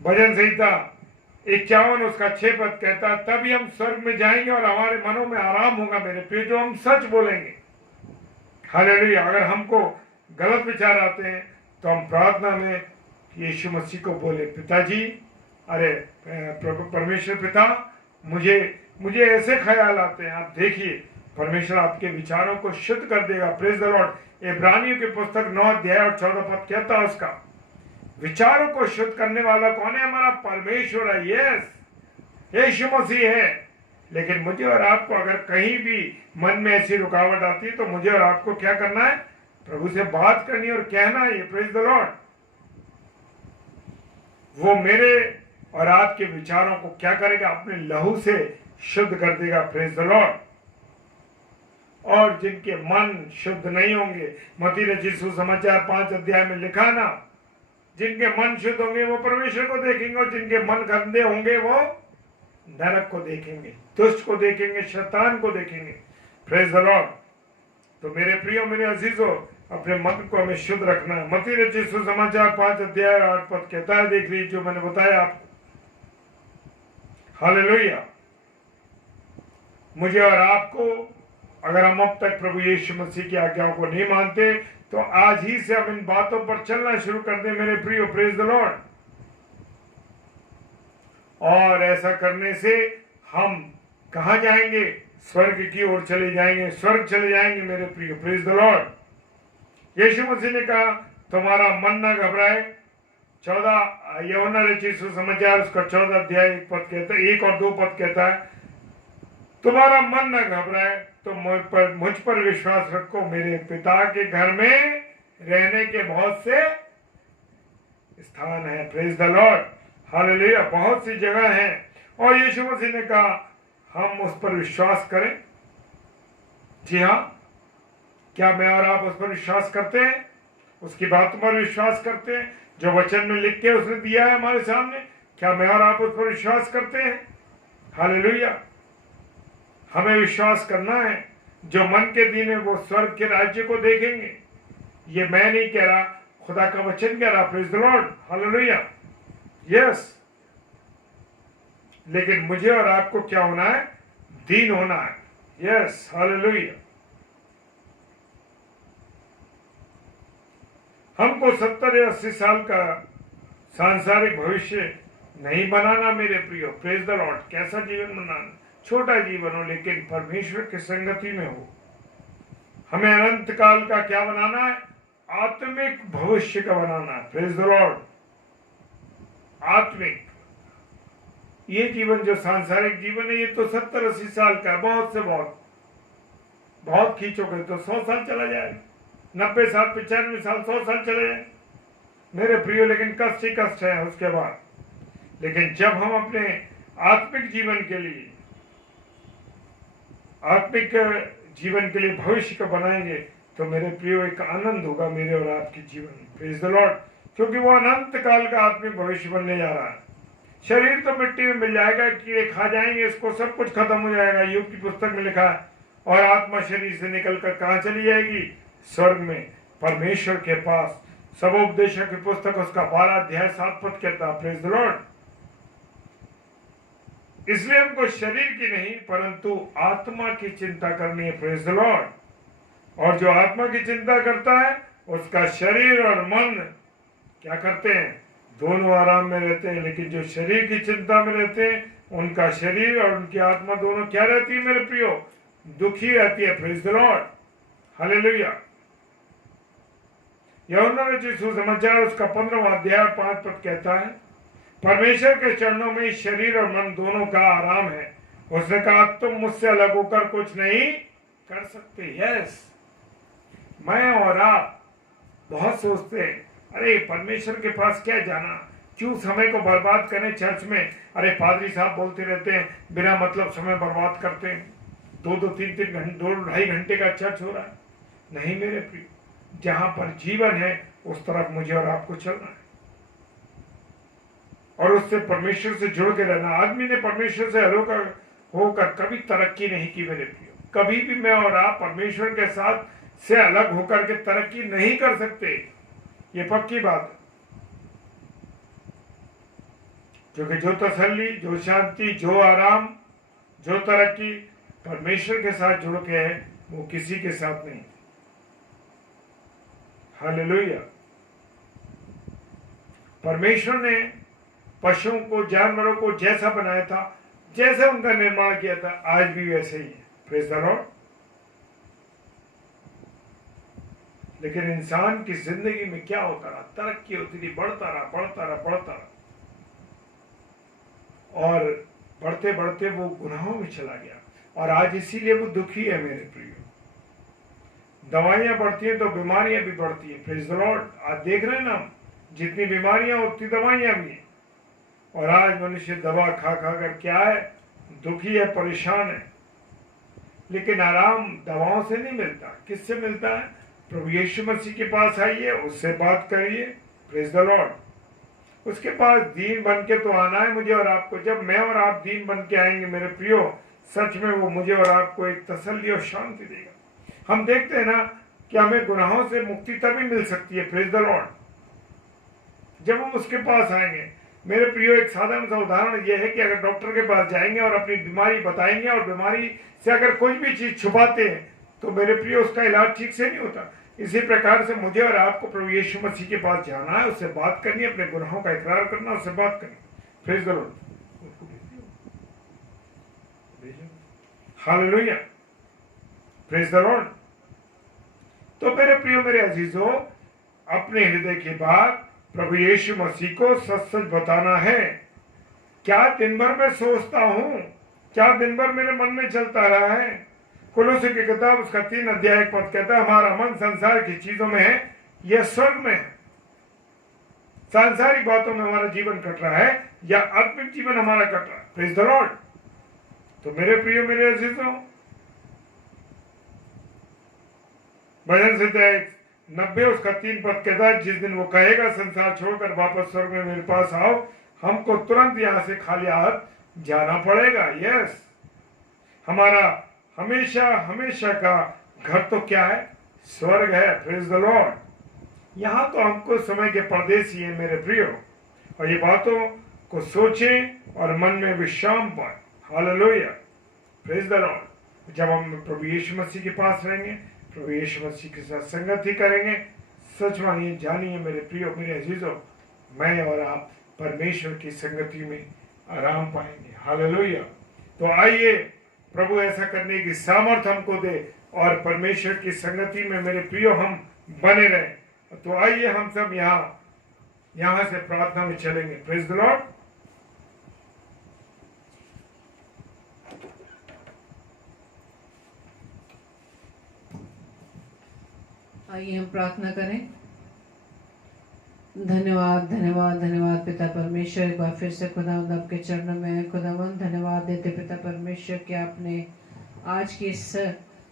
भजन संहिता 51 उसका 6 पद कहता है तभी हम स्वर्ग में जाएंगे और हमारे मनों में आराम होगा मेरे प्रिय, जो हम सच बोलेंगे। हालेलुया। अगर हमको गलत विचार आते हैं तो हम प्रार्थना में यीशु मसीह को बोले पिताजी, अरे परमेश्वर पिता, मुझे ऐसे ख्याल आते हैं, आप देखिए परमेश्वर आपके विचारों को शुद्ध कर देगा। Praise the lord. इब्रानियों की पुस्तक 9 अध्याय और 14 पद कहता है उसका विचारों को शुद्ध करने वाला कौन है? हमारा परमेश्वर है। यस, यीशु मसीह है। लेकिन मुझे और आपको अगर कहीं भी मन में ऐसी रुकावट आती है तो मुझे और आपको क्या करना है? प्रभु से बात करनी और कहना है। Praise the Lord. वो मेरे और आपके विचारों को क्या करेगा? अपने लहू से शुद्ध कर देगा। Praise the Lord. और जिनके मन शुद्ध नहीं होंगे, मत्ती रचित सुसमाचार 5 अध्याय में लिखा ना, जिनके मन शुद्ध होंगे वो परमेश्वर को देखेंगे, और जिनके मन गंदे होंगे वो नरक को देखेंगे, दुष्ट को देखेंगे, शैतान को देखेंगे। Praise the Lord. तो मेरे प्रियो, मेरे अजीजों, अपने मन को हमें शुद्ध रखना है। मत्ती रचित सुसमाचार 5 अध्याय 8 पद कहता है, देख लीजिए जो मैंने बताया आपको। हालेलुया। मुझे और आपको, अगर हम अब तक प्रभु यीशु मसीह की आज्ञाओं को नहीं मानते तो आज ही से हम इन बातों पर चलना शुरू कर दें मेरे प्रियो। Praise the Lord. और ऐसा करने से हम कहां जाएंगे? स्वर्ग की ओर चले जाएंगे, स्वर्ग चले जाएंगे मेरे प्रियो। Praise the lord. यीशु मसीह ने कहा तुम्हारा मन न घबराए। 14 यूहन्ना रचित सुसमाचार उसका 14 अध्याय 1 पद कहता है, 1 और 2 पद कहता है, तुम्हारा मन न घबराए, तो मुझ पर विश्वास रखो। मेरे पिता के घर में रहने के बहुत से स्थान है। Praise the lord. हालेलुया। बहुत सी जगह है। और यीशु मसीह ने कहा हम उस पर विश्वास करें। जी हाँ, क्या मैं और आप उस पर विश्वास करते हैं? उसकी बातों पर विश्वास करते हैं जो वचन में लिख के उसने दिया है हमारे सामने? क्या मैं और आप उस पर विश्वास करते हैं? हालेलुया। हमें विश्वास करना है। जो मन के दिन है वो स्वर्ग के राज्य को देखेंगे। ये मैं नहीं कह रहा, खुदा का वचन कह रहा। Praise the lord. Hallelujah. Yes. लेकिन मुझे और आपको क्या होना है? दीन होना है। यस। हालेलुया। हमको 70 या 80 साल का सांसारिक भविष्य नहीं बनाना मेरे प्रियो। Praise the Lord. कैसा जीवन बनाना? छोटा जीवन हो लेकिन परमेश्वर की संगति में हो। हमें अनंत काल का क्या बनाना है? आत्मिक भविष्य का बनाना है। Praise the Lord. आत्मिक। ये जीवन जो सांसारिक जीवन है ये तो 70-80 साल का है। बहुत से बहुत खींचोगे तो 100 साल चला जाएगा। 90 साल, 95 साल, 100 साल चले जाए मेरे प्रियो। लेकिन कष्ट ही कष्ट है उसके बाद। लेकिन जब हम अपने आत्मिक जीवन के लिए, आत्मिक जीवन के लिए भविष्य को बनाएंगे तो मेरे प्रियो एक आनंद होगा मेरे और आपके जीवन में। Praise the Lord. क्योंकि वो अनंत काल का आत्मिक भविष्य बनने जा रहा है। शरीर तो मिट्टी में मिल जाएगा, कीड़े खा जाएंगे, इसको सब कुछ खत्म हो जाएगा। योग की पुस्तक में लिखा है। और आत्मा शरीर से निकलकर कहां चली जाएगी? स्वर्ग में, परमेश्वर के पास। सबोपदेशक की पुस्तक उसका 12 अध्याय 7 पद कहता है। Praise the Lord. इसलिए हमको शरीर की नहीं परंतु आत्मा की चिंता करनी है। Praise the Lord. और जो आत्मा की चिंता करता है उसका शरीर और मन क्या करते हैं? दोनों आराम में रहते हैं। लेकिन जो शरीर की चिंता में रहते हैं उनका शरीर और उनकी आत्मा दोनों क्या रहती है मेरे प्रियो? दुखी रहती है। Praise the lord. हालेलुया। यूहन्ना रचित सुसमाचार उसका 15वां अध्याय 5 पद कहता है, परमेश्वर के चरणों में शरीर और मन दोनों का आराम है। उसने कहा तुम मुझसे अलग होकर कुछ नहीं कर सकते। यस। मैं और आप बहुत सोचते हैं अरे परमेश्वर के पास क्या जाना, क्यों समय को बर्बाद करें चर्च में। अरे पादरी साहब बोलते रहते हैं, बिना मतलब समय बर्बाद करते हैं। 2-2, 3-3 घंटे, 2-2.5 घंटे का चर्च हो रहा है। नहीं मेरे प्रिय, जहां पर जीवन है उस तरफ मुझे और आपको चलना है और उससे परमेश्वर से जुड़ के रहना। आदमी ने परमेश्वर से अलग होकर कभी तरक्की नहीं की मेरे प्रियो। कभी भी मैं और आप परमेश्वर के साथ से अलग होकर के तरक्की नहीं कर सकते। ये पक्की बात है। क्योंकि जो तसल्ली, जो शांति, जो आराम, जो तरक्की परमेश्वर के साथ जुड़ के है वो किसी के साथ नहीं। हालेलुया। परमेश्वर ने पशुओं को, जानवरों को जैसा बनाया था, जैसे उनका निर्माण किया था, आज भी वैसे ही है। Praise the Lord. लेकिन इंसान की जिंदगी में क्या होता रहा? तरक्की होती थी, बढ़ता रहा और बढ़ते बढ़ते वो गुनाहों में चला गया और आज इसीलिए वो दुखी है मेरे प्रियो। दवाइयां बढ़ती हैं तो बीमारियां भी बढ़ती है। Praise the Lord. आज देख रहे हैं ना, जितनी बीमारियां उतनी दवाइयां भी हैं। और आज मनुष्य दवा खा कर क्या है? दुखी है, परेशान है। लेकिन आराम दवाओं से नहीं मिलता। किससे मिलता है? प्रभु यीशु मसीह के पास आइए, उससे बात करिए। Praise the Lord. उसके पास दीन बन के तो आना है मुझे और आपको। जब मैं और आप दीन बन के आएंगे मेरे प्रियो, सच में वो मुझे और आपको एक तसल्ली और शांति देगा। हम देखते हैं ना, कि हमें गुनाहों से मुक्ति तभी मिल सकती है, प्रेज द लॉर्ड, जब हम उसके पास आएंगे। मेरे प्रियो, एक साधारण सा उदाहरण यह है कि अगर डॉक्टर के पास जाएंगे और अपनी बीमारी बताएंगे और बीमारी से अगर कोई भी चीज छुपाते हैं तो मेरे प्रियो उसका इलाज ठीक से नहीं होता। इसी प्रकार से मुझे और आपको प्रभु यीशु मसीह के पास जाना है, उससे बात करनी है, अपने गुनाहों का इकरार करना, उससे बात करनी। Praise the lord, hallelujah, praise the Lord. तो मेरे प्रियो, मेरे अजीजों, अपने हृदय की बात प्रभु यीशु मसीह को सच सच बताना है। क्या दिन भर मैं सोचता हूं, क्या दिन भर मेरे मन में चलता रहा है? कुलुसी की किताब उसका 3 अध्याय 1 पद कहता है, हमारा मन संसार की चीजों में है, यह स्वर्ग में है। सांसारिक बातों में हमारा जीवन कट रहा है या आत्मिक जीवन हमारा कट रहा है? Praise the Lord. तो मेरे प्रियो, मेरे अजीजों, भजन संहिता 90 उसका 3 पद कहता है, जिस दिन वो कहेगा संसार छोड़कर वापस स्वर्ग में मेरे पास आओ, हमको तुरंत यहां से खाली हाथ जाना पड़ेगा। यस, हमारा हमेशा हमेशा का घर तो क्या है? स्वर्ग है। Praise the Lord. यहां तो हमको समय के परदेसी है मेरे प्रियो, और ये बातों को सोचें और मन में विश्राम पाए। Hallelujah, praise the Lord. जब हम प्रभु यीशु मसीह के पास रहेंगे, प्रभु यीशु मसीह के साथ संगति करेंगे, सच मानिए, जानिए मेरे प्रियो, मेरे अजीजों, मैं और आप परमेश्वर की संगति में आराम पाएंगे। हालेलुया। तो आइए प्रभु ऐसा करने की सामर्थ हमको दे और परमेश्वर की संगति में मेरे प्रियो हम बने रहें। तो आइए हम सब यहां से प्रार्थना में चलेंगे। Praise the Lord. आइए हम प्रार्थना करें। धन्यवाद धन्यवाद धन्यवाद पिता परमेश्वर, एक बार फिर से खुदावंद आपके चरणों में खुदावंद धन्यवाद देते पिता परमेश्वर कि आपने आज के इस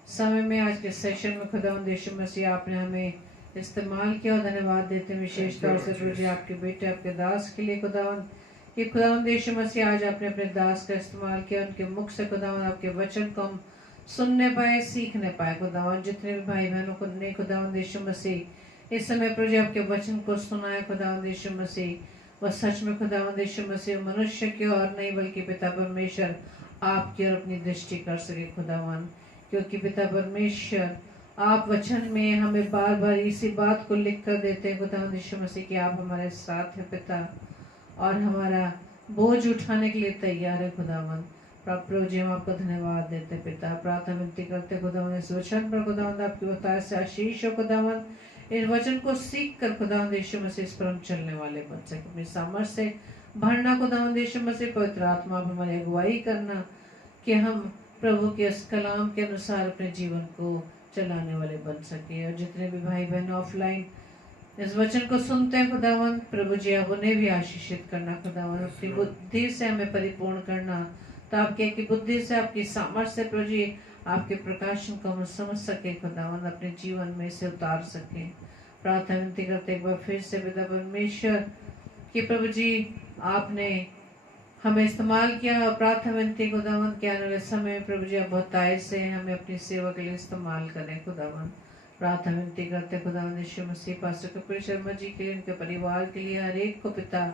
समय में, आज के सेशन में खुदावंद यीशु मसीह आपने हमें इस्तेमाल किया, और धन्यवाद देते विशेष तौर से प्रभु जी आपके बेटे, आपके दास के लिए खुदावंद, कि खुदावंद यीशु मसीह आज आपने अपने दास का इस्तेमाल किया, उनके मुख से खुदावंद आपके वचन को हम सुनने पाए, सीखने पाए। खुदावंद जितने भी भाई बहनों को ने खुदावंद यीशु मसीह इस समय प्रभु जी आपके वचन को सुना है खुदावंद यीशु मसीह, वह सच में खुदावंद यीशु मसीह मनुष्य की और नहीं बल्कि पिता परमेश्वर आपकी और अपनी दृष्टि कर सके खुदावंद, क्योंकि पिता परमेश्वर आप वचन में हमें बार बार इसी बात को लिख कर देते हैं खुदावंद यीशु मसीह कि आप हमारे साथ हैं पिता, और हमारा बोझ उठाने के लिए तैयार है खुदावंद। प्रभु जी हम आपको धन्यवाद देते पिता, प्रार्थना विनती करते खुदावंद इस वचन पर खुदावंद आपकी बताए से आशीष हो खुदावंद, इस वचन को सीख कर खुदावंद यीशु मसीह इस पर हम चलने वाले बन सके, अपनी सामर्थ से भरना खुदावंद यीशु मसीह, पवित्र आत्मा आप हमारी अगुवाई करना कि हम प्रभु के इस कलाम के अनुसार अपने जीवन को चलाने वाले बन सके। और जितने भी भाई बहन ऑफलाइन इस वचन को सुनते हैं खुदावंद, प्रभु जी आप उन्हें भी आशीषित करना खुदावंद, अपनी बुद्धि से हमें परिपूर्ण करना, तो आपके बुद्धि से, आपकी सामर्थ्य से प्रभु जी आपके प्रकाशन को हम समझ सके खुदावंद, अपने जीवन में इसे उतार सके। प्रार्थना विनती करते एक बार फिर से पिता परमेश्वर कि प्रभु जी आपने हमें इस्तेमाल किया, और प्रार्थना विनती खुदावंद के आने वाले समय में प्रभु जी आप बहुतायत से हमें अपनी सेवा के लिए इस्तेमाल करें खुदावंद। प्रार्थना विनती करते खुदावंद यीशु मसीह पास्टर कपिल शर्मा जी के लिए, उनके परिवार के लिए, हर एक को पिता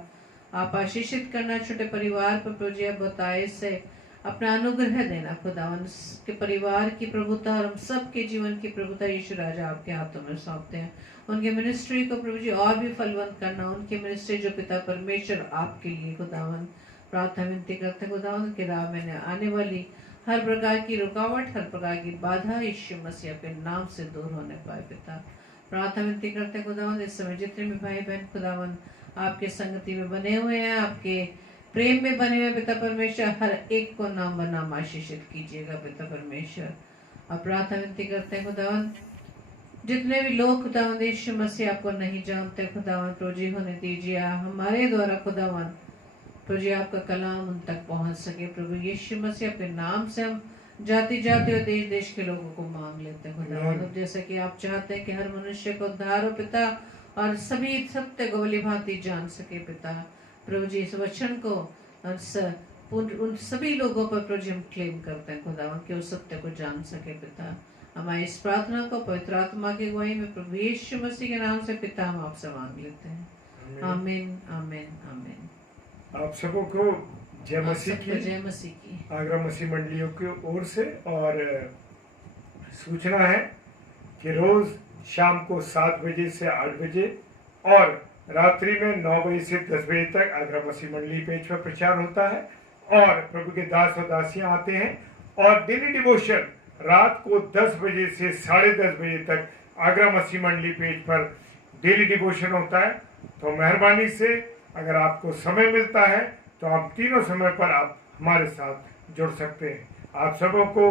आप आशीषित करना, छोटे परिवार पर प्रभु जी आप बहुतायत से अपना अनुग्रह देना खुदावंद के परिवार की प्रभुता और हम सब के जीवन की प्रभुता यीशु राजा आपके हाथों में सौंपते हैं। उनके मिनिस्ट्री को प्रभु जी और भी फलवंत करना, उनके मिनिस्ट्री जो पिता परमेश्वर आपके लिए खुदावंद। प्रार्थना विनती करते खुदावंद के राह में आने वाली हर प्रकार की रुकावट, हर प्रकार की बाधा यीशु मसीह के नाम से दूर होने पाए पिता। प्रार्थना विनती करते खुदावंद इस समय जितने भी भाई बहन खुदावंद आपके संगति में बने हुए हैं, आपके प्रेम में बने हुए पिता परमेश्वर, हर एक को नाम बनाम आशीषित कीजिएगा पिता परमेश्वर। और प्रार्थना विनती करते हैं खुदावंद जितने भी लोग खुदावंद यीशु मसीह आपको नहीं जानते खुदावंद, प्रभु जी होने दीजिए हमारे द्वारा खुदावंद प्रभु जी आपका कलाम उन तक पहुंच सके। प्रभु यीशु मसीह अपने नाम से हम जाति जाति और देश देश के लोगों को मांग लेते हैं खुदावंद, जैसे कि आप चाहते हैं कि हर मनुष्य को उद्धार हो पिता, और सभी सत्य को भली भांति जान सके पिता। प्रभु जी इस वचन को उन सभी लोगों पर प्रभु जी हम क्लेम करते हैं खुदावंद कि वो सत्य को जान सके पिता। हमारी इस प्रार्थना को पवित्र आत्मा की अगुवाई में प्रभु यीशु मसीह के नाम से पिता हम आपसे मांग लेते हैं। आमीन आमीन आमीन। आप सबों को जय मसीह आप सबको की, जय मसीह की। आगरा मसीह मंडलियों की ओर से। और सूचना है कि रोज शाम को 7 बजे से 8 बजे और रात्रि में 9 बजे से 10 बजे तक आगरा मसीह मंडली पेज पर प्रचार होता है और प्रभु के दास और दासियां आते हैं। और डेली डिवोशन रात को 10 बजे से 10:30 बजे तक आगरा मसीह मंडली पेज पर डेली डिवोशन होता है। तो मेहरबानी से अगर आपको समय मिलता है तो आप तीनों समय पर आप हमारे साथ जुड़ सकते हैं। आप सबों को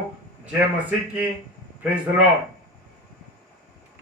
जय मसीह की। Praise the Lord.